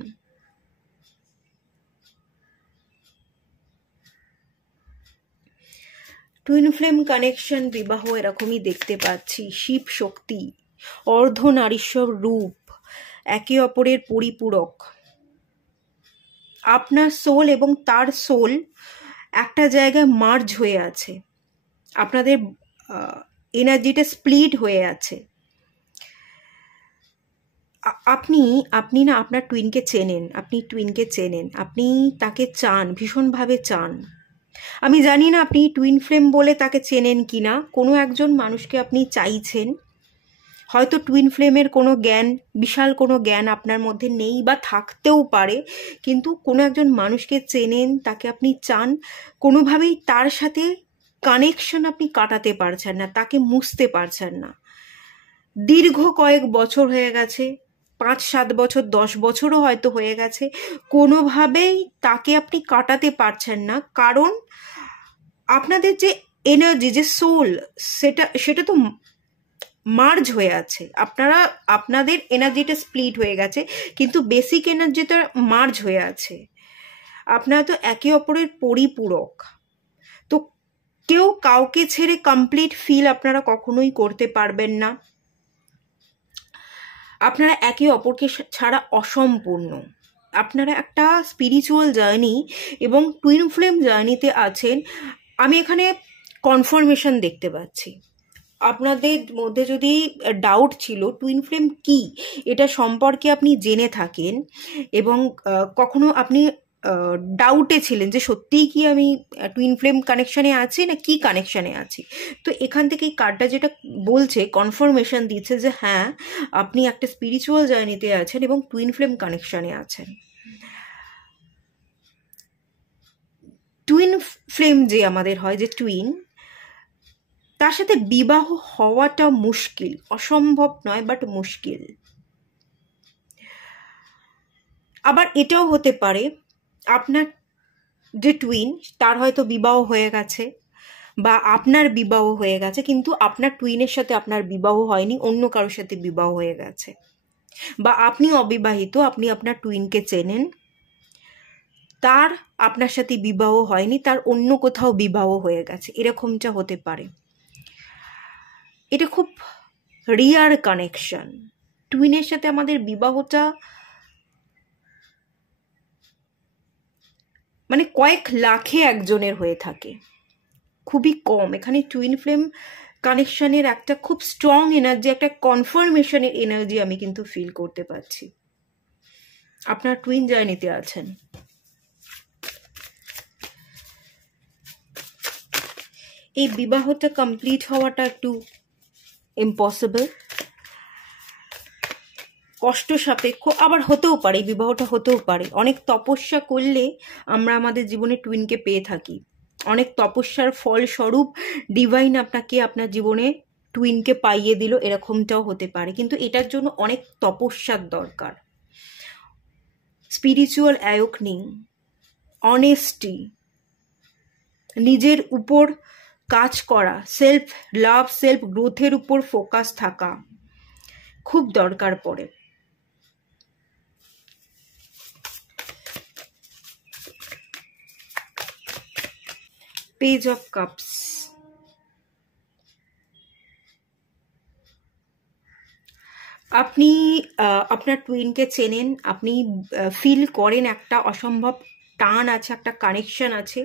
টুইন ফ্লেম কানেকশন, বিবাহ এরকমই দেখতে পাচ্ছি। শিব শক্তি, অর্ধ নারীশ্বর রূপ, একে অপরের পরিপূরক। আপনার সোল এবং তার সোল একটা জায়গায় মার্জ হয়ে আছে, আপনাদের এনার্জিটা স্প্লিট হয়ে আছে। আপনি না আপনার টুইনকে চেনেন, আপনি তাকে চান, ভীষণভাবে চান। আমি জানি না আপনি টুইন ফ্লেম বলে তাকে চেনেন কিনা। কোনো একজন মানুষকে আপনি চাইছেন, হয়তো টুইন ফ্লেমের কোনো জ্ঞান, বিশাল কোনো জ্ঞান আপনার মধ্যে নেই বা থাকতেও পারে, কিন্তু কোনো একজন মানুষকে চেনেন, তাকে আপনি চান, কোনোভাবেই তার সাথে কানেকশন আপনি কাটাতে পারছেন না, তাকে মুছতে পারছেন না। দীর্ঘ কয়েক বছর হয়ে গেছে, 5-7 বছর, 10 বছরও হয়তো হয়ে গেছে, কোনোভাবেই তাকে আপনি কাটাতে পারছেন না, কারণ আপনাদের যে এনার্জি, যে সোল, সেটা তো মার্জ হয়ে আছে। আপনাদের এনার্জিটা স্প্লিট হয়ে গেছে, কিন্তু বেসিক এনার্জিটা মার্জ হয়ে আছে। আপনারা তো একে অপরের পরিপূরক। তো কেউ কাউকে ছেড়ে কমপ্লিট ফিল আপনারা কখনোই করতে পারবেন না। আপনারা একে অপরকে ছাড়া অসম্পূর্ণ। আপনারা একটা স্পিরিচুয়াল জার্নি এবং টুইন ফ্লেম জার্নিতে আছেন। আমি এখানে কনফার্মেশন দেখতে পাচ্ছি। আপনাদের মধ্যে যদি ডাউট ছিল টুইন ফ্লেম কি, এটা সম্পর্কে আপনি জেনে থাকেন এবং কখনো আপনি ডাউটে ছিলেন যে সত্যিই কি আমি টুইন ফ্লেম কানেকশানে আছি না কি কানেকশানে আছি, তো এখান থেকে এই কার্ডটা যেটা বলছে, কনফার্মেশন দিচ্ছে যে হ্যাঁ, আপনি একটা স্পিরিচুয়াল জার্নিতে আছেন এবং টুইন ফ্লেম কানেকশানে আছেন। টুইন ফ্লেম যে আমাদের হয়, যে টুইন, তার সাথে বিবাহ হওয়াটা মুশকিল, অসম্ভব নয়, বাট মুশকিল। আবার এটাও হতে পারে আপনার যে টুইন, তার হয়তো বিবাহ হয়ে গেছে বা আপনার বিবাহ হয়ে গেছে, কিন্তু আপনার টুইনের সাথে আপনার বিবাহ হয়নি, অন্য কারোর সাথে বিবাহ হয়ে গেছে। বা আপনি অবিবাহিত, আপনি আপনার টুইনকে চেনেন, তার আপনার সাথে বিবাহ হয়নি, তার অন্য কোথাও বিবাহ হয়ে গেছে, এরকমটা হতে পারে। এটা খুব রিয়ার কানেকশন। টুইনের সাথে আমাদের বিবাহটা মানে কয়েক লাখে একজনের হয়ে থাকে, খুবই কম। এখানে টুইন ফ্লেম কানেকশনের একটা খুব স্ট্রং এনার্জি, একটা কনফার্মেশনের এনার্জি আমি কিন্তু ফিল করতে পারছি। আপনার টুইন জার্নিতে আছেন। এই বিবাহটা কমপ্লিট হওয়াটা একটু ইম্পসিবল, কষ্ট সাপেক্ষ, আবার হতেও পারে, বিবাহটা হতেও পারে। অনেক তপস্যা করলে আমরা আমাদের জীবনে টুইনকে পেয়ে থাকি। অনেক তপস্যার ফলস্বরূপ ডিভাইন আপনাকে আপনার জীবনে টুইনকে পাইয়ে দিল, এরকমটাও হতে পারে। কিন্তু এটার জন্য অনেক তপস্যার দরকার, স্পিরিচুয়াল অ্যাওয়েকনিং, অনেস্টি, নিজের উপর কাজ করা, সেলফ লাভ, সেলফ গ্রোথের উপর ফোকাস থাকা খুব দরকার পড়ে। পেজ অফ কাপস, আপনি আপনার টুইনকে চেনেন, আপনি ফিল করেন একটা অসম্ভব টান আছে, একটা কানেকশন আছে।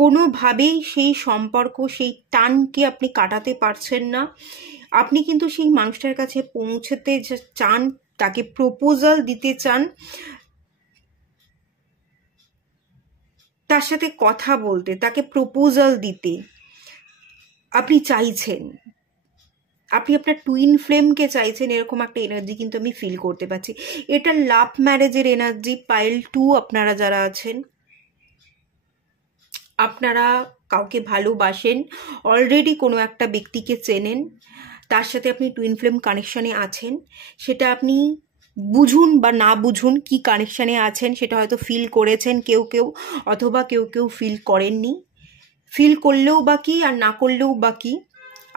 কোনোভাবেই সেই সম্পর্ক, সেই টানকে আপনি কাটাতে পারছেন না। আপনি কিন্তু সেই মানুষটার কাছে পৌঁছতে চান, তাকে প্রপোজাল দিতে চান, তার সাথে কথা বলতে, তাকে প্রপোজাল দিতে আপনি চাইছেন। আপনি আপনার টুইন ফ্লেমকে চাইছেন, এরকম একটা এনার্জি কিন্তু আমি ফিল করতে পারছি। এটা লাভ ম্যারেজের এনার্জি। পাইল 2 আপনারা যারা আছেন, আপনারা কাউকে ভালোবাসেন, অলরেডি কোনো একটা ব্যক্তিকে চেনেন, তার সাথে আপনি টুইন ফ্লেম কানেকশানে আছেন। সেটা আপনি বুঝুন বা না বুঝুন কি কানেকশানে আছেন, সেটা হয়তো ফিল করেছেন কেউ কেউ, অথবা কেউ কেউ ফিল করেননি। ফিল করলেও বা কি আর না করলেও বা কি,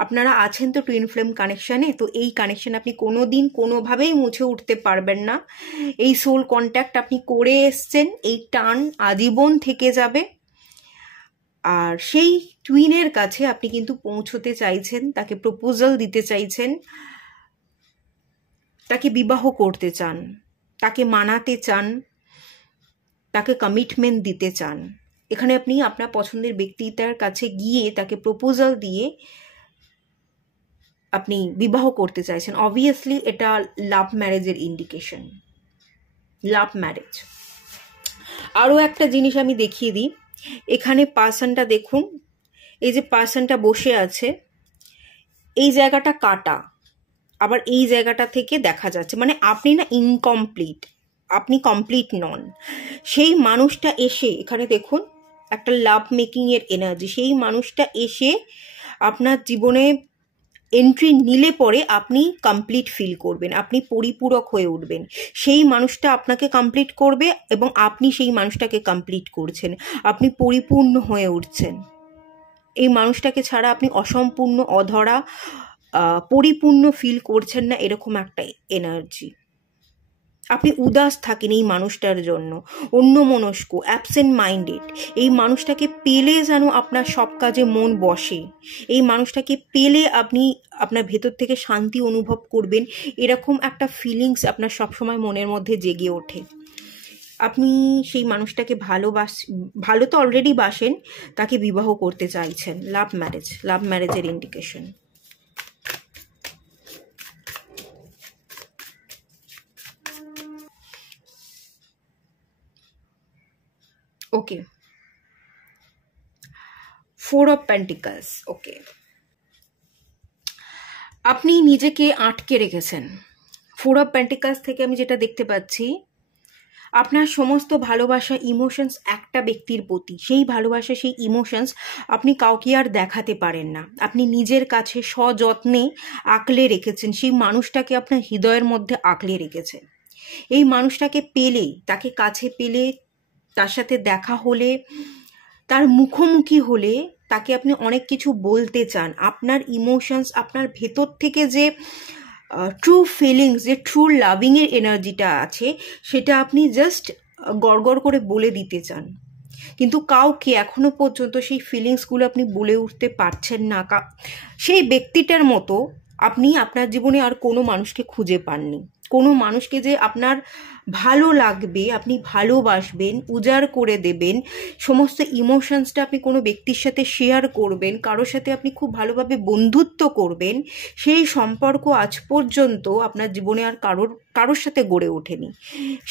আপনারা আছেন তো টুইন ফ্লেম কানেকশানে। তো এই কানেকশান আপনি কোনো দিন কোনোভাবেই মুছে উঠতে পারবেন না। এই সোল কন্ট্যাক্ট আপনি করে এসছেন, এই টান আজীবন থেকে যাবে। আর সেই টুইনের কাছে আপনি কিন্তু পৌঁছতে চাইছেন, তাকে প্রপোজাল দিতে চাইছেন, তাকে বিবাহ করতে চান, তাকে মানাতে চান, তাকে কমিটমেন্ট দিতে চান। এখানে আপনি আপনার পছন্দের ব্যক্তিটার কাছে গিয়ে তাকে প্রপোজাল দিয়ে আপনি বিবাহ করতে চাইছেন। অবভিয়াসলি এটা লাভ ম্যারেজের ইন্ডিকেশন, লাভ ম্যারেজ। আরও একটা জিনিস আমি দেখিয়ে দিই। এখানে পার্সনটা দেখুন, এই যে পার্সনটা বসে আছে, এই জায়গাটা কাটা, আবার এই জায়গাটা থেকে দেখা যাচ্ছে, মানে আপনি না ইনকমপ্লিট, আপনি কমপ্লিট নন। সেই মানুষটা এসে এখানে দেখুন, একটা লাভ মেকিংয়ের এনার্জি। সেই মানুষটা এসে আপনার জীবনে এন্ট্রি নিলে পরে আপনি কমপ্লিট ফিল করবেন, আপনি পরিপূরক হয়ে উঠবেন। সেই মানুষটা আপনাকে কমপ্লিট করবে এবং আপনি সেই মানুষটাকে কমপ্লিট করছেন, আপনি পরিপূর্ণ হয়ে উঠছেন। এই মানুষটাকে ছাড়া আপনি অসম্পূর্ণ, অধরা, পরিপূর্ণ ফিল করছেন না, এরকম একটা এনার্জি। আপনি উদাস থাকেন এই মানুষটার জন্য, অন্যমনস্ক, অ্যাবসেন্ট মাইন্ডেড। এই মানুষটাকে পেলে যেন আপনার সব কাজে মন বসে, এই মানুষটাকে পেলে আপনি আপনার ভেতর থেকে শান্তি অনুভব করবেন, এরকম একটা ফিলিংস আপনার সবসময় মনের মধ্যে জেগে ওঠে। আপনি সেই মানুষটাকে ভালো তো অলরেডি বাসেন, তাকে বিবাহ করতে চাইছেন। লাভ ম্যারেজের ইন্ডিকেশন। Okay, 4 of Pentacles। ওকে, আপনি নিজেকে আটকে রেখেছেন। 4 of Pentacles থেকে আমি যেটা দেখতে পাচ্ছি, আপনার সমস্ত ভালোবাসা, ইমোশনস একটা ব্যক্তির প্রতি, সেই ভালোবাসা, সেই ইমোশনস আপনি কাউকে আর দেখাতে পারেন না। আপনি নিজের কাছে সযত্নে আঁকলে রেখেছেন, সেই মানুষটাকে আপনার হৃদয়ের মধ্যে আঁকলে রেখেছেন। এই মানুষটাকে পেলে, তাকে কাছে পেলে, তার সাথে দেখা হলে, তার মুখোমুখি হলে তাকে আপনি অনেক কিছু বলতে চান। আপনার ইমোশনস, আপনার ভেতর থেকে যে ট্রু ফিলিংস, যে ট্রু লাভিংয়ের এনার্জিটা আছে, সেটা আপনি জাস্ট গড়গড় করে বলে দিতে চান। কিন্তু কাউকে এখনো পর্যন্ত সেই ফিলিংসগুলো আপনি বলে উঠতে পারছেন না। সেই ব্যক্তিটার মতো আপনি আপনার জীবনে আর কোনো মানুষকে খুঁজে পাননি। কোনো মানুষকে যে আপনার ভালো লাগবে, আপনি ভালোবাসবেন, উজাড় করে দেবেন, সমস্ত ইমোশনসটা আপনি কোনো ব্যক্তির সাথে শেয়ার করবেন, কারোর সাথে আপনি খুব ভালোভাবে বন্ধুত্ব করবেন, সেই সম্পর্ক আজ পর্যন্ত আপনার জীবনে আর কারোর সাথে গড়ে ওঠেনি।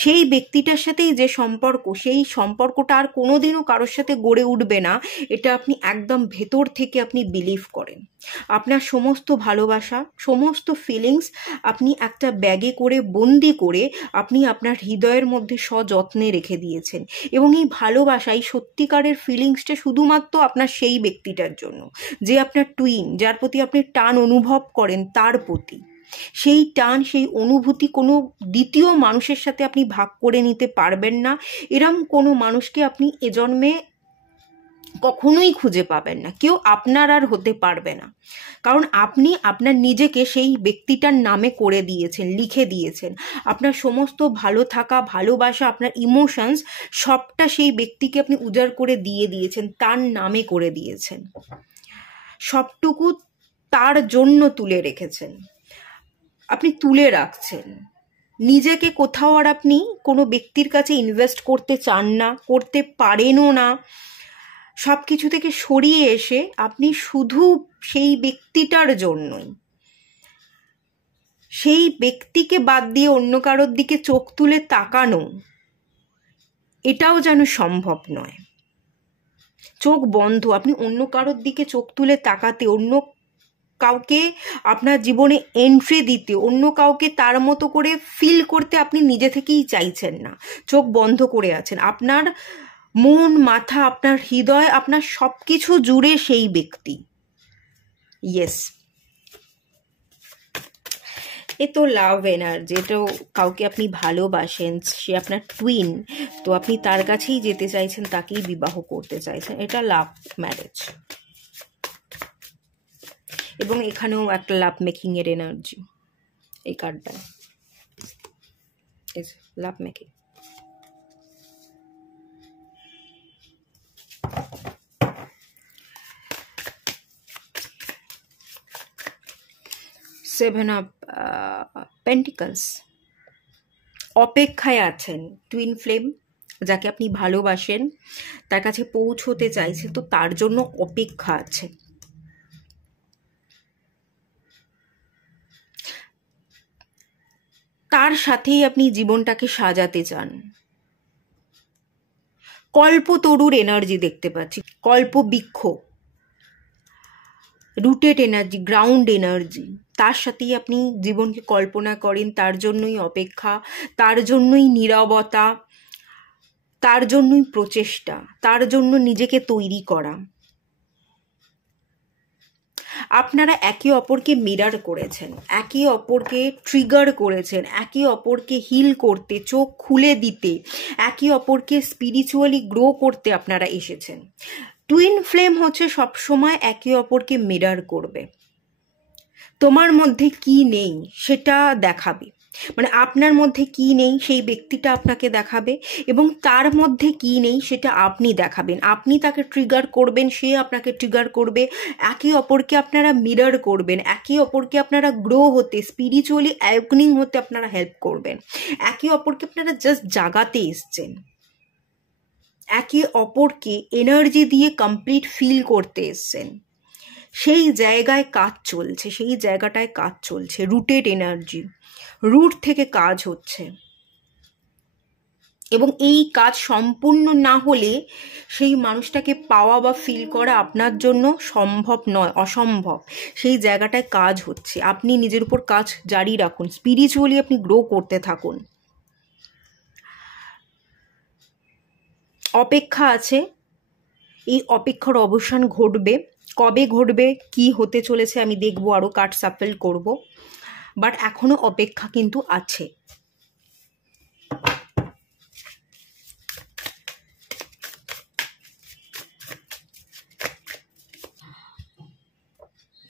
সেই ব্যক্তিটার সাথেই যে সম্পর্ক, সেই সম্পর্কটা আর কোনোদিনও কারোর সাথে গড়ে উঠবে না, এটা আপনি একদম ভেতর থেকে আপনি বিলিভ করেন। আপনার সমস্ত ভালোবাসা, সমস্ত ফিলিংস আপনি একটা ব্যাগে করে বন্দি করে আপনি আপনার হৃদয়ের মধ্যে সযত্নে রেখে দিয়েছেন। এবং এই ভালোবাসা, এই সত্যিকারের ফিলিংসটা শুধুমাত্র আপনার সেই ব্যক্তিটার জন্য, যে আপনার টুইন, যার প্রতি আপনি টান অনুভব করেন, তার প্রতি। সেই টান, সেই অনুভূতি কোনো দ্বিতীয় মানুষের সাথে আপনি ভাগ করে নিতে পারবেন না। এরম কোনো মানুষকে আপনি এ জন্মে কখনোই খুঁজে পাবেন না, কেউ আপনার আর হতে পারবে না। কারণ আপনি আপনার নিজেকে সেই ব্যক্তিটার নামে করে দিয়েছেন, লিখে দিয়েছেন। আপনার সমস্ত ভালো থাকা, ভালোবাসা, আপনার ইমোশনস সবটা সেই ব্যক্তিকে আপনি উজাড় করে দিয়ে দিয়েছেন, তার নামে করে দিয়েছেন। সবটুকু তার জন্য তুলে রেখেছেন, আপনি তুলে রাখছেন। নিজেকে কোথাও আর আপনি কোনো ব্যক্তির কাছে ইনভেস্ট করতে চান না, করতে পারেনও না। সব কিছু থেকে সরিয়ে এসে আপনি শুধু সেই ব্যক্তিটার জন্যই, সেই ব্যক্তিকে বাদ দিয়ে অন্য কারোর দিকে চোখ তুলে তাকানো, এটাও যেন সম্ভব নয়। চোখ বন্ধ, আপনি অন্য কারোর দিকে চোখ তুলে তাকাতে, অন্য কাউকে আপনার জীবনে এন্ট্রি দিতে, অন্য কাউকে তার মতো করে ফিল করতে আপনি নিজে থেকেই চাইছেন না। চোখ বন্ধ করে আছেন। আপনার মন, মাথা, আপনার হৃদয়, আপনার সব কিছু জুড়ে সেই ব্যক্তি। ইয়েস, এ তো লাভ এনার্জি, এটাও কাউকে আপনি ভালোবাসেন, সে আপনার টুইন, তো আপনি তার কাছেই যেতে চাইছেন, তাকেই বিবাহ করতে চাইছেন। এটা লাভ ম্যারেজ। এবং এখানেও একটা লাভ মেকিং এর এনার্জি এই কার্ডটা, লাভ মেকিং। Seven of pentacles. অপেক্ষায় আছেন টুইন ফ্লেম, যাকে আপনি ভালোবাসেন, তার কাছে পৌঁছতে চাইছেন, তো তার জন্য অপেক্ষা আছে। তার সাথেই আপনি জীবনটাকে সাজাতে চান। কল্পতরুর এনার্জি দেখতে পাচ্ছি, Kalpavriksha, rooted energy, ground energy. তার সাথেই আপনি জীবনকে কল্পনা করেন, তার জন্যই অপেক্ষা, তার জন্যই নীরবতা, তার জন্যই প্রচেষ্টা, তার জন্য নিজেকে তৈরি করা। আপনারা একে অপরকে মিরার করেছেন, একে অপরকে ট্রিগার করেছেন, একে অপরকে হিল করতে, চোখ খুলে দিতে, একে অপরকে স্পিরিচুয়ালি গ্রো করতে আপনারা এসেছেন। টুইন ফ্লেম হচ্ছে সবসময় একে অপরকে মিরার করবে। তোমার মধ্যে কি নেই সেটা দেখাবে, মানে আপনার মধ্যে কি নেই সেই ব্যক্তিটা আপনাকে দেখাবে, এবং তার মধ্যে কি নেই সেটা আপনি দেখাবেন। আপনি তাকে ট্রিগার করবেন, সে আপনাকে ট্রিগার করবে, একে অপরকে আপনারা মিরর করবেন, একে অপরকে আপনারা গ্রো হতে, স্পিরিচুয়ালি অ্যাওয়েকনিং হতে আপনারা হেল্প করবেন। একে অপরকে আপনারা জাস্ট জাগাতে এসছেন, একে অপরকে এনার্জি দিয়ে কমপ্লিট ফিল করতে এসছেন। সেই জায়গায় কাজ চলছে, সেই জায়গাটায় কাজ চলছে, রুটেড এনার্জি, রুট থেকে কাজ হচ্ছে। এবং এই কাজ সম্পূর্ণ না হলে সেই মানুষটাকে পাওয়া বা ফিল করা আপনার জন্য সম্ভব নয়, অসম্ভব। সেই জায়গাটায় কাজ হচ্ছে, আপনি নিজের উপর কাজ জারি রাখুন, স্পিরিচুয়ালি আপনি গ্রো করতে থাকুন। অপেক্ষা আছে, এই অপেক্ষার অবসান ঘটবে। কবে ঘটবে, কি হতে চলেছে আমি দেখবো, আরও কার্ড সাফল করব, বাট এখনো অপেক্ষা কিন্তু আছে।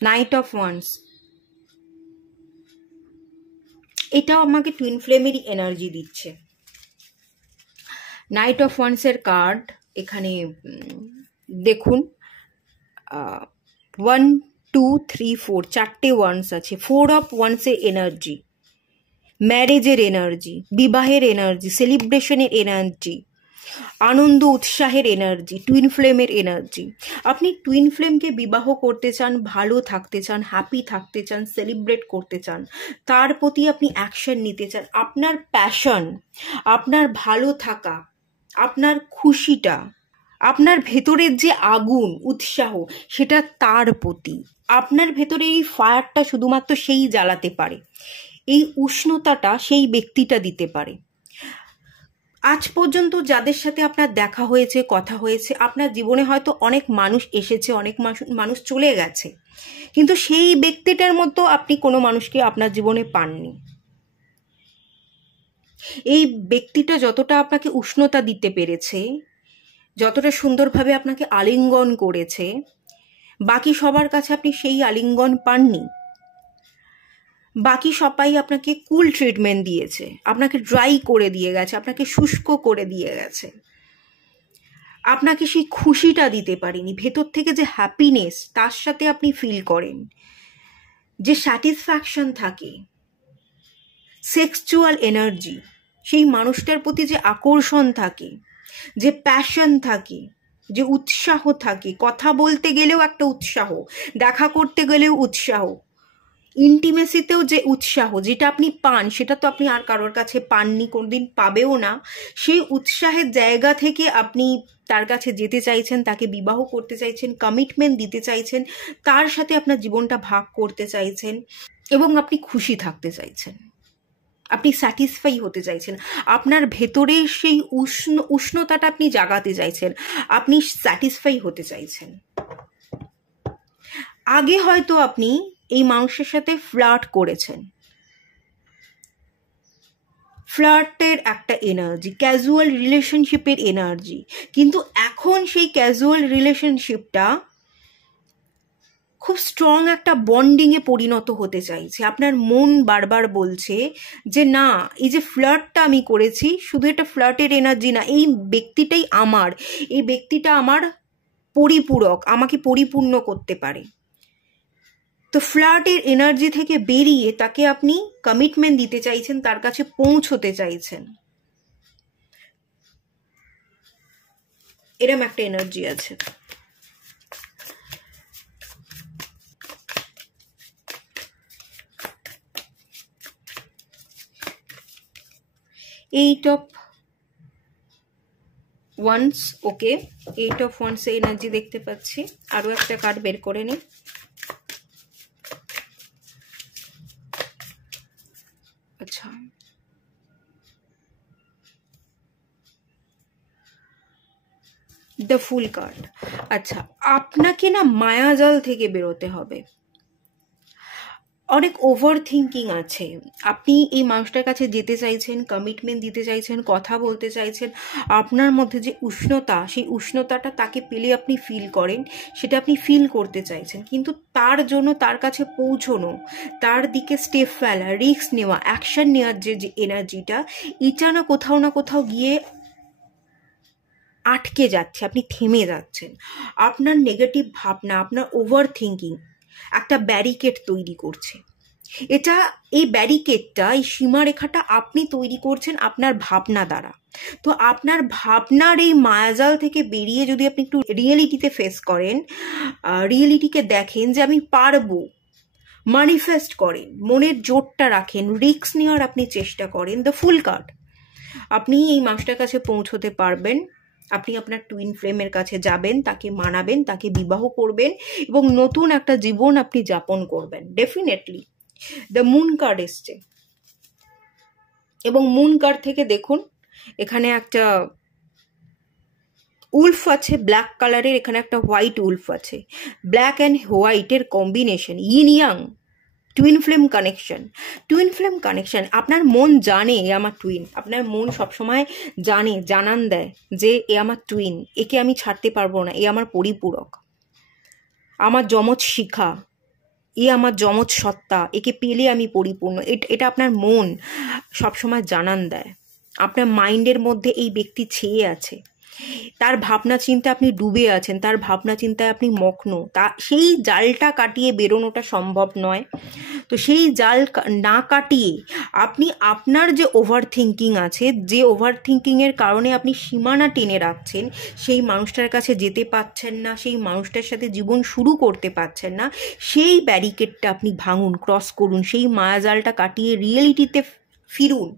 নাইট অফ ওয়ান্স, এটাও আমাকে টুইন ফ্লেমেরই এনার্জি দিচ্ছে। নাইট অফ ওয়ান্সের কার্ড এখানে দেখুন, 1 2 3 4 চারটে ওয়ান্স আছে। 4 অফ ওয়ান্সের এনার্জি, ম্যারেজের এনার্জি, বিবাহের এনার্জি, সেলিব্রেশনের এনার্জি, আনন্দ উৎসাহের এনার্জি, টুইন ফ্লেমের এনার্জি। আপনি টুইন ফ্লেমকে বিবাহ করতে চান, ভালো থাকতে চান, হ্যাপি থাকতে চান, সেলিব্রেট করতে চান, তার প্রতি আপনি অ্যাকশন নিতে চান। আপনার প্যাশন, আপনার ভালো থাকা, আপনার খুশিটা, আপনার ভেতরের যে আগুন, উৎসাহ, সেটা তার প্রতি। আপনার ভেতরে এই ফায়ারটা শুধুমাত্র সেই জ্বালাতে পারে, এই উষ্ণতাটা সেই ব্যক্তিটা দিতে পারে। আজ পর্যন্ত যাদের সাথে আপনার দেখা হয়েছে, কথা হয়েছে, আপনার জীবনে হয়তো অনেক মানুষ এসেছে, অনেক মানুষ চলে গেছে, কিন্তু সেই ব্যক্তিটার মতো আপনি কোনো মানুষকে আপনার জীবনে পাননি। এই ব্যক্তিটা যতটা আপনাকে উষ্ণতা দিতে পেরেছে, যতটা সুন্দরভাবে আপনাকে আলিঙ্গন করেছে, বাকি সবার কাছে আপনি সেই আলিঙ্গন পাননি। বাকি সবাই আপনাকে কুল ট্রিটমেন্ট দিয়েছে, আপনাকে ড্রাই করে দিয়ে গেছে, আপনাকে শুষ্ক করে দিয়ে গেছে, আপনাকে সেই খুশিটা দিতে পারেনি। ভেতর থেকে যে হ্যাপিনেস তার সাথে আপনি ফিল করেন, যে স্যাটিসফ্যাকশন থাকে, সেক্সুয়াল এনার্জি, সেই মানুষটার প্রতি যে আকর্ষণ থাকে, যে প্যাশন থাকে, যে উৎসাহ থাকে, কথা বলতে গেলেও একটা উৎসাহ, দেখা করতে গেলেও উৎসাহ, ইন্টিমেসিতেও যে উৎসাহ, যেটা আপনি পান সেটা তো আপনি আর কারোর কাছে পাননি, কোনোদিন পাবেও না। সেই উৎসাহের জায়গা থেকে আপনি তার কাছে যেতে চাইছেন, তাকে বিবাহ করতে চাইছেন, কমিটমেন্ট দিতে চাইছেন, তার সাথে আপনার জীবনটা ভাগ করতে চাইছেন, এবং আপনি খুশি থাকতে চাইছেন, আপনি স্যাটিসফাই হতে চাইছেন, আপনার ভেতরে সেই উষ্ণতাটা আপনি জাগাতে চাইছেন, আপনি স্যাটিসফাই হতে চাইছেন। আগে হয়তো আপনি এই মানুষের সাথে ফ্লার্ট করেছেন, ফ্লার্টের একটা এনার্জি, ক্যাজুয়াল রিলেশনশিপের এনার্জি, কিন্তু এখন সেই ক্যাজুয়াল রিলেশনশিপটা খুব স্ট্রং একটা বন্ডিংয়ে পরিণত হতে চাইছে। আপনার মন বারবার বলছে যে না, এই যে ফ্লার্টটা আমি করেছি, শুধু এটা ফ্লার্টের এনার্জি না, এই ব্যক্তিটাই আমার, এই ব্যক্তিটা আমার পরিপূরক, আমাকে পরিপূর্ণ করতে পারে। তো ফ্লার্টের এনার্জি থেকে বেরিয়ে তাকে আপনি কমিটমেন্ট দিতে চাইছেন, তার কাছে পৌঁছতে চাইছেন, এরম একটা এনার্জি আছে। Eight of wands, okay, eight of wands energy দেখতে পাচ্ছি। আরো একটা কার্ড বের করে নিই। আচ্ছা, দ্য ফুল কার্ড। আচ্ছা, আপনাকে না মায়াজাল থেকে বেরোতে হবে। অনেক ওভার থিঙ্কিং আছে। আপনি এই মানুষটার কাছে যেতে চাইছেন, কমিটমেন্ট দিতে চাইছেন, কথা বলতে চাইছেন। আপনার মধ্যে যে উষ্ণতা, সেই উষ্ণতাটা তাকে পেলে আপনি ফিল করেন, সেটা আপনি ফিল করতে চাইছেন। কিন্তু তার জন্য তার কাছে পৌঁছনো, তার দিকে স্টেপ ফেলা, রিস্ক নেওয়া, অ্যাকশন নেওয়ার যে এনার্জিটা, এটা না কোথাও গিয়ে আটকে যাচ্ছে, আপনি থেমে যাচ্ছেন। আপনার নেগেটিভ ভাবনা, আপনার ওভার থিঙ্কিং একটা ব্যারিকেড তৈরি করছে। এই ব্যারিকেডটা, এই সীমারেখাটা আপনি তৈরি করছেন আপনার ভাবনা দ্বারা। তো আপনার ভাবনার এই মায়াজাল থেকে বেরিয়ে যদি আপনি একটু রিয়েলিটিতে ফেস করেন, রিয়েলিটিকে দেখেন যে আমি পারবো, ম্যানিফেস্ট করেন, মনের জোরটা রাখেন, রিস্ক নেওয়ার আপনি চেষ্টা করেন, দ্য ফুল কার্ড, আপনি এই মানুষটার কাছে পৌঁছতে পারবেন। আপনি আপনার টুইন ফ্লেমের কাছে যাবেন, তাকে মানাবেন, তাকে বিবাহ করবেন এবং নতুন একটা জীবন আপনি যাপন করবেন ডেফিনেটলি। দ্য মুন কার্ড এসছে এবং মুন কার্ড থেকে দেখুন এখানে একটা উলফ আছে ব্ল্যাক কালারের, এখানে একটা হোয়াইট উলফ আছে। ব্ল্যাক অ্যান্ড হোয়াইটের combination, in yang, twin flame connection. Twin flame connection, আপনার মন জানে এ আমার টুইন। আপনার মন সবসময় জানান দেয় যে এ আমার টুইন, একে আমি ছাড়তে পারবো না, এ আমার পরিপূরক, আমার যমজ শিখা, এ আমার যমজ সত্তা, একে পেলে আমি পরিপূর্ণ। এটা আপনার মন সবসময় জানান দেয়। আপনার মাইন্ডের মধ্যে এই ব্যক্তি ছেয়ে আছে, তার ভাবনা চিন্তা আপনি ডুবে আছেন, তার ভাবনা চিন্তায় আপনি মগ্ন। সেই জালটা কাটিয়ে বেরোনোটা সম্ভব নয়। তো সেই জাল না কাটিয়ে আপনি আপনার যে ওভার থিঙ্কিং আছে, যে ওভার থিঙ্কিংয়ের কারণে আপনি সীমানা টেনে রাখছেন, সেই মানুষটার কাছে যেতে পারছেন না, সেই মানুষটার সাথে জীবন শুরু করতে পারছেন না, সেই ব্যারিকেডটা আপনি ভাঙুন, ক্রস করুন, সেই মায়াজালটা কাটিয়ে রিয়েলিটিতে ফিরুন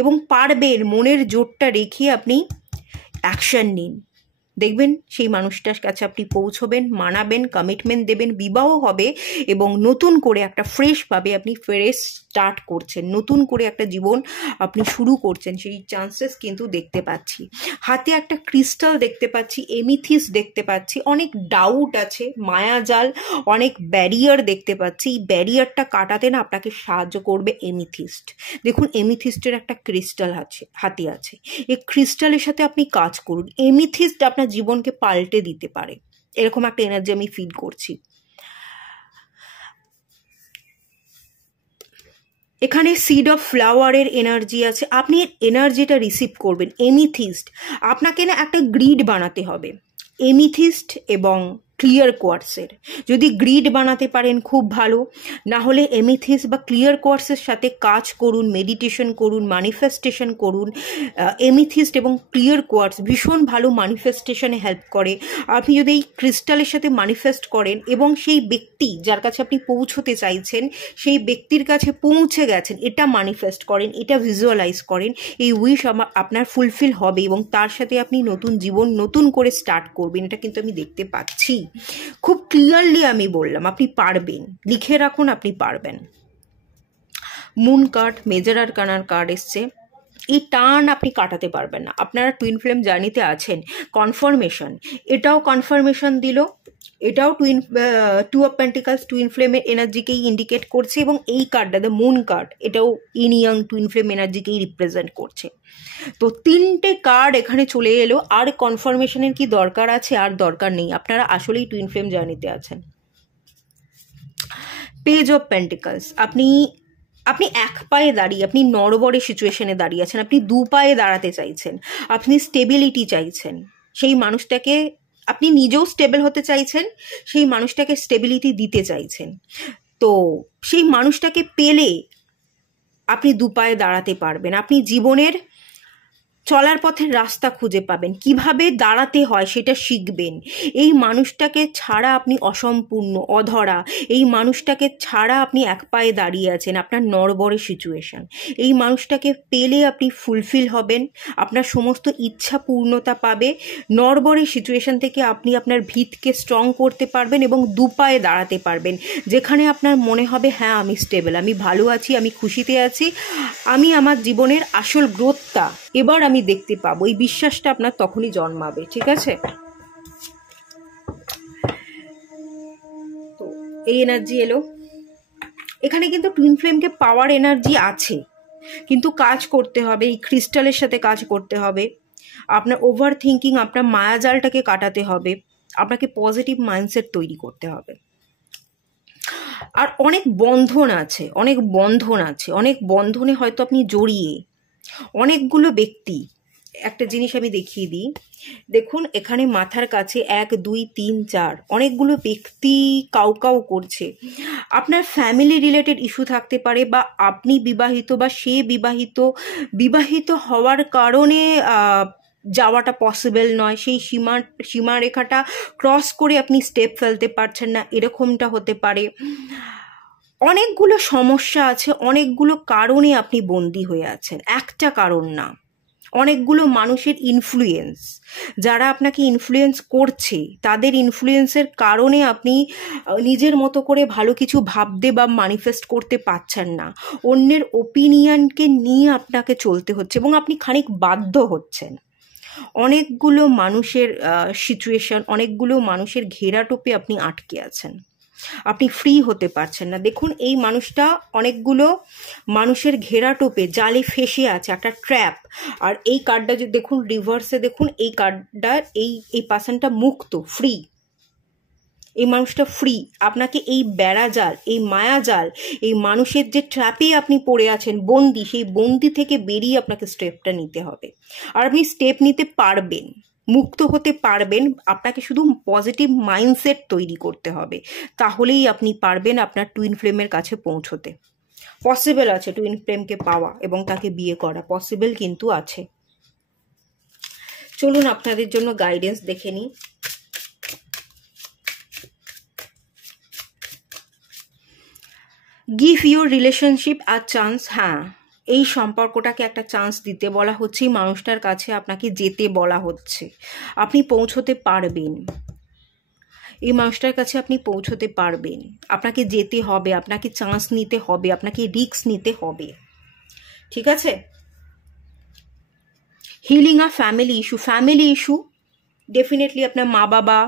এবং পারবেন। মনের জোরটা রেখে আপনি অ্যাকশন নিন, দেখবেন সেই মানুষটার কাছে আপনি পৌঁছবেন, মানাবেন, কমিটমেন্ট দেবেন, বিবাহ হবে এবং নতুন করে একটা ফ্রেশভাবে আপনি স্টার্ট করছেন, নতুন করে একটা জীবন আপনি শুরু করছেন, সেই চান্সেস কিন্তু দেখতে পাচ্ছি। হাতে একটা ক্রিস্টাল দেখতে পাচ্ছি, এমিথিস দেখতে পাচ্ছি, অনেক ডাউট আছে, মায়াজাল, অনেক ব্যারিয়ার দেখতে পাচ্ছি। এই ব্যারিয়ারটা কাটাতে না আপনাকে সাহায্য করবে এমিথিস্ট। দেখুন এমিথিস্টের একটা ক্রিস্টাল হাতে আছে, এই ক্রিস্টালের সাথে আপনি কাজ করুন। এমিথিস্ট আপনার জীবনকে পাল্টে দিতে পারে, এরকম একটা এনার্জি আমি ফিল করছি। এখানে সিড অফ ফ্লাওয়ারের এনার্জি আছে, আপনি এনার্জিটা রিসিভ করবেন। এমিথিস্ট, আপনাকে না একটা গ্রিড বানাতে হবে এমিথিস্ট এবং ক্লিয়ার কোয়ার্টসের। যদি গ্রিড বানাতে পারেন খুব ভালো, না হলে এমিথিস্ট বা ক্লিয়ার কোয়ার্টসের সাথে কাজ করুন, মেডিটেশন করুন, ম্যানিফেস্টেশন করুন। এমিথিস্ট এবং ক্লিয়ার কোয়ার্টস ভীষণ ভালো ম্যানিফেস্টেশনে হেল্প করে। আপনি যদি এই ক্রিস্টালের সাথে ম্যানিফেস্ট করেন এবং সেই ব্যক্তি যার কাছে আপনি পৌঁছতে চাইছেন, সেই ব্যক্তির কাছে পৌঁছে গেছেন, এটা ম্যানিফেস্ট করেন, এটা ভিজুয়ালাইজ করেন, এই উইশ আপনার ফুলফিল হবে এবং তার সাথে আপনি নতুন জীবন নতুন করে স্টার্ট করবেন। এটা কিন্তু আমি দেখতে পাচ্ছি, খুব ক্লিয়ারলি আমি বললাম আপনি পারবেন, লিখে রাখুন আপনি পারবেন। মুন কার্ড, মেজর আরকানার কার্ড এসছে। এই টার্ন আপনি কাটাতে পারবেন না, আপনারা টুইন ফ্লেম জার্নিতে আছেন। কনফার্মেশন, এটাও কনফার্মেশন দিল, এটাও টু অফ পেন্টিকলস টুইন ফ্লেমের এনার্জিকেই ইন্ডিকেট করছে এবং এই কার্ডটা দ্য মুন কার্ড, এটাও ইন ইয়াং টুইন ফ্লেম এনার্জিকেই রিপ্রেজেন্ট করছে। তো তিনটে কার্ড এখানে চলে এলো। আর কনফার্মেশনের কি দরকার আছে? আর দরকার নেই, আপনারা আসলেই টুইন ফ্লেম জার্নিতে আছেন। পেজ অফ পেন্টিকলস, আপনি এক পায়ে দাঁড়িয়ে, আপনি নড়বড়ে সিচুয়েশনে দাঁড়িয়ে আছেন, আপনি দু পায়ে দাঁড়াতে চাইছেন, আপনি স্টেবিলিটি চাইছেন, সেই মানুষটাকে আপনি নিজেও স্টেবল হতে চাইছেন, সেই মানুষটাকে স্টেবিলিটি দিতে চাইছেন। তো সেই মানুষটাকে পেলে আপনি দু পায়ে দাঁড়াতে পারবেন, আপনি জীবনের চলার পথের রাস্তা খুঁজে পাবেন, কিভাবে দাঁড়াতে হয় সেটা শিখবেন। এই মানুষটাকে ছাড়া আপনি অসম্পূর্ণ, অধরা, এই মানুষটাকে ছাড়া আপনি এক পায়ে দাঁড়িয়ে আছেন, আপনার নড়বড়ে সিচুয়েশন। এই মানুষটাকে পেলে আপনি ফুলফিল হবেন, আপনার সমস্ত ইচ্ছা পূর্ণতা পাবে, নড়বড়ে সিচুয়েশন থেকে আপনি আপনার ভিতকে স্ট্রং করতে পারবেন এবং দু পায়ে দাঁড়াতে পারবেন, যেখানে আপনার মনে হবে হ্যাঁ আমি স্টেবল, আমি ভালো আছি, আমি খুশিতে আছি, আমি আমার জীবনের আসল গ্রোথটা এবার আমি দেখতে পাবো। এই বিশ্বাসটা আপনার তখনই জন্মাবে, ঠিক আছে? এই এনার্জি এলো। এখানে কিন্তু টুইন ফ্লেমকে পাওয়ার এনার্জি আছে, কিন্তু কাজ করতে হবে, এই ক্রিস্টালের সাথে কাজ করতে হবে, আপনার ওভার থিঙ্কিং, আপনার মায়াজালটাকে কাটাতে হবে, আপনাকে পজিটিভ মাইন্ডসেট তৈরি করতে হবে। আর অনেক বন্ধন আছে, অনেক বন্ধনে হয়তো আপনি জড়িয়ে, অনেকগুলো ব্যক্তি। একটা জিনিস আমি দেখিয়ে দিই, দেখুন এখানে মাথার কাছে 1 2 3 4 অনেকগুলো ব্যক্তি কাউ কাউ করছে। আপনার ফ্যামিলি রিলেটেড ইস্যু থাকতে পারে, বা আপনি বিবাহিত বা সে বিবাহিত হওয়ার কারণে যাওয়াটা পসিবল নয়, সেই সীমারেখাটা ক্রস করে আপনি স্টেপ ফেলতে পারছেন না, এরকমটা হতে পারে। অনেকগুলো সমস্যা আছে, অনেকগুলো কারণে আপনি বন্দী হয়ে আছেন, একটা কারণ না, অনেকগুলো মানুষের ইনফ্লুয়েন্স, যারা আপনাকে ইনফ্লুয়েন্স করছে, তাদের ইনফ্লুয়েন্সের কারণে আপনি নিজের মতো করে ভালো কিছু ভাবতে বা ম্যানিফেস্ট করতে পারছেন না। অন্যের ওপিনিয়নকে নিয়ে আপনাকে চলতে হচ্ছে এবং আপনি খানিক বাধ্য হচ্ছেন। অনেকগুলো মানুষের সিচুয়েশন, অনেকগুলো মানুষের ঘেরাটোপে আপনি আটকে আছেন, আপনি ফ্রি হতে পারছেন না। দেখুন এই মানুষটা অনেকগুলো মানুষের ঘেরাটোপে জালে ফেসে আছে, একটা ট্র্যাপ। আর এই কার্ডটা যদি দেখুন রিভার্সে, দেখুন এই কার্ডটার এই পার্সনটা মুক্ত, ফ্রি, এই মানুষটা ফ্রি। আপনাকে এই বেড়াজাল, এই মায়াজাল, এই মানুষের যে ট্র্যাপে আপনি পড়ে আছেন বন্দি, সেই বন্দি থেকে বেরিয়ে আপনাকে স্টেপটা নিতে হবে। আর আপনি স্টেপ নিতে পারবেন, মুক্ত হতে পারবেন, আপনাকে শুধু পজিটিভ মাইন্ডসেট তৈরি করতে হবে, তাহলেই আপনি পারবেন আপনার টুইন ফ্লেমের কাছে পৌঁছতে। পসিবল আছে টুইন ফ্লেমকে পাওয়া এবং তাকে বিয়ে করা, পসিবল কিন্তু আছে। চলুন আপনাদের জন্য গাইডেন্স দেখে নিই। Give your relationship a chance. হ্যাঁ, এই সম্পর্কটাকে একটা চান্স দিতে বলা হচ্ছে, মানুষটার কাছে আপনাকে যেতে বলা হচ্ছে, আপনি পৌঁছতে পারবেন, এই মানুষটার কাছে আপনি পৌঁছতে পারবেন, আপনাকে যেতে হবে, আপনাকে চান্স নিতে হবে, আপনাকে রিস্ক নিতে হবে, ঠিক আছে। হিলিং আ ফ্যামিলি ইস্যু, ডেফিনেটলি আপনার মা বাবা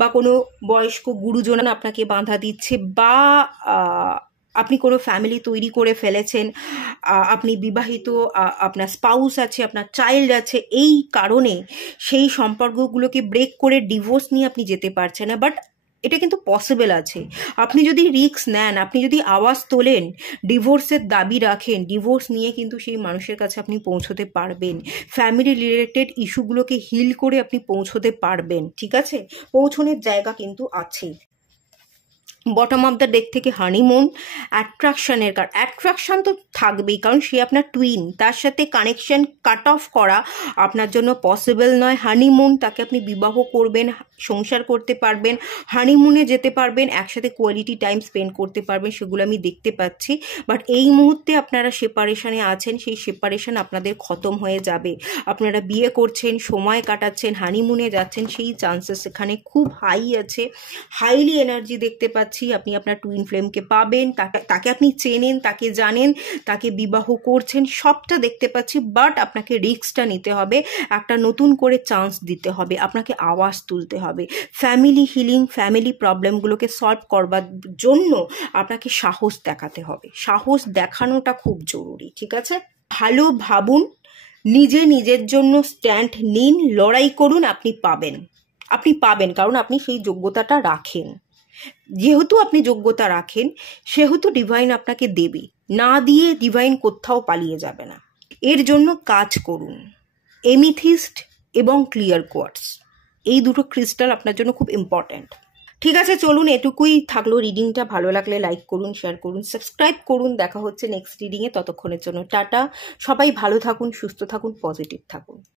বা কোনো বয়স্ক গুরুজন আপনাকে বাধা দিচ্ছে, বা আপনি কোনো ফ্যামিলি তৈরি করে ফেলেছেন, আপনি বিবাহিত, আপনার স্পাউস আছে, আপনার চাইল্ড আছে, এই কারণে সেই সম্পর্কগুলোকে ব্রেক করে ডিভোর্স নিয়ে আপনি যেতে পারছেন না। বাট এটা কিন্তু পসিবল আছে, আপনি যদি রিস্ক নেন, আপনি যদি আওয়াজ তোলেন, ডিভোর্সের দাবি রাখেন, ডিভোর্স নিয়ে কিন্তু সেই মানুষের কাছে আপনি পৌঁছতে পারবেন, ফ্যামিলি রিলেটেড ইস্যুগুলোকে হিল করে আপনি পৌঁছতে পারবেন, ঠিক আছে, পৌঁছনের জায়গা কিন্তু আছে। বটম অফ দ্য ডেক থেকে হানিমুন, অ্যাট্রাকশানের কারণ, অ্যাট্রাকশান তো থাকবেই, কারণ সে আপনার টুইন, তার সাথে কানেকশন কাট অফ করা আপনার জন্য পসিবল নয়। হানিমুন, তাকে আপনি বিবাহ করবেন, সংসার করতে পারবেন, হানিমুনে যেতে পারবেন, একসাথে কোয়ালিটি টাইম স্পেন্ড করতে পারবেন, সেগুলো আমি দেখতে পাচ্ছি। বাট এই মুহূর্তে আপনারা সেপারেশনে আছেন, সেই সেপারেশন আপনাদের খতম হয়ে যাবে, আপনারা বিয়ে করছেন, সময় কাটাচ্ছেন, হানিমুনে যাচ্ছেন, সেই চান্সেস এখানে খুব হাই আছে, হাইলি এনার্জি দেখতে পাচ্ছি। আপনি আপনার টুইন ফ্লেমকে পাবেন, তাকে আপনি চেনেন, তাকে জানেন, তাকে বিবাহ করছেন, সবটা দেখতে পাচ্ছি। বাট আপনাকে রিস্কটা নিতে হবে, একটা নতুন করে চান্স দিতে হবে, আপনাকে আওয়াজ তুলতে হবে, ফ্যামিলি হিলিং, ফ্যামিলি প্রবলেমগুলোকে সলভ করবার জন্য আপনাকে সাহস দেখাতে হবে, সাহস দেখানোটা খুব জরুরি, ঠিক আছে। ভালো ভাবুন, নিজের জন্য স্ট্যান্ড নিন, লড়াই করুন, আপনি পাবেন, কারণ আপনি সেই যোগ্যতাটা রাখেন। যেহেতু আপনি যোগ্যতা রাখেন, সেহেতু ডিভাইন আপনাকে দেবে, না দিয়ে ডিভাইন কোথাও পালিয়ে যাবে না। এর জন্য কাজ করুন। এমিথিস্ট এবং ক্লিয়ার কোয়ার্টস, এই দুটো ক্রিস্টাল আপনার জন্য খুব ইম্পর্ট্যান্ট। ঠিক আছে, চলুন এটুকুই থাকলো। রিডিংটা ভালো লাগলে লাইক করুন, শেয়ার করুন, সাবস্ক্রাইব করুন। দেখা হচ্ছে নেক্সট রিডিংয়ে, ততক্ষণের জন্য টাটা। সবাই ভালো থাকুন, সুস্থ থাকুন, পজিটিভ থাকুন।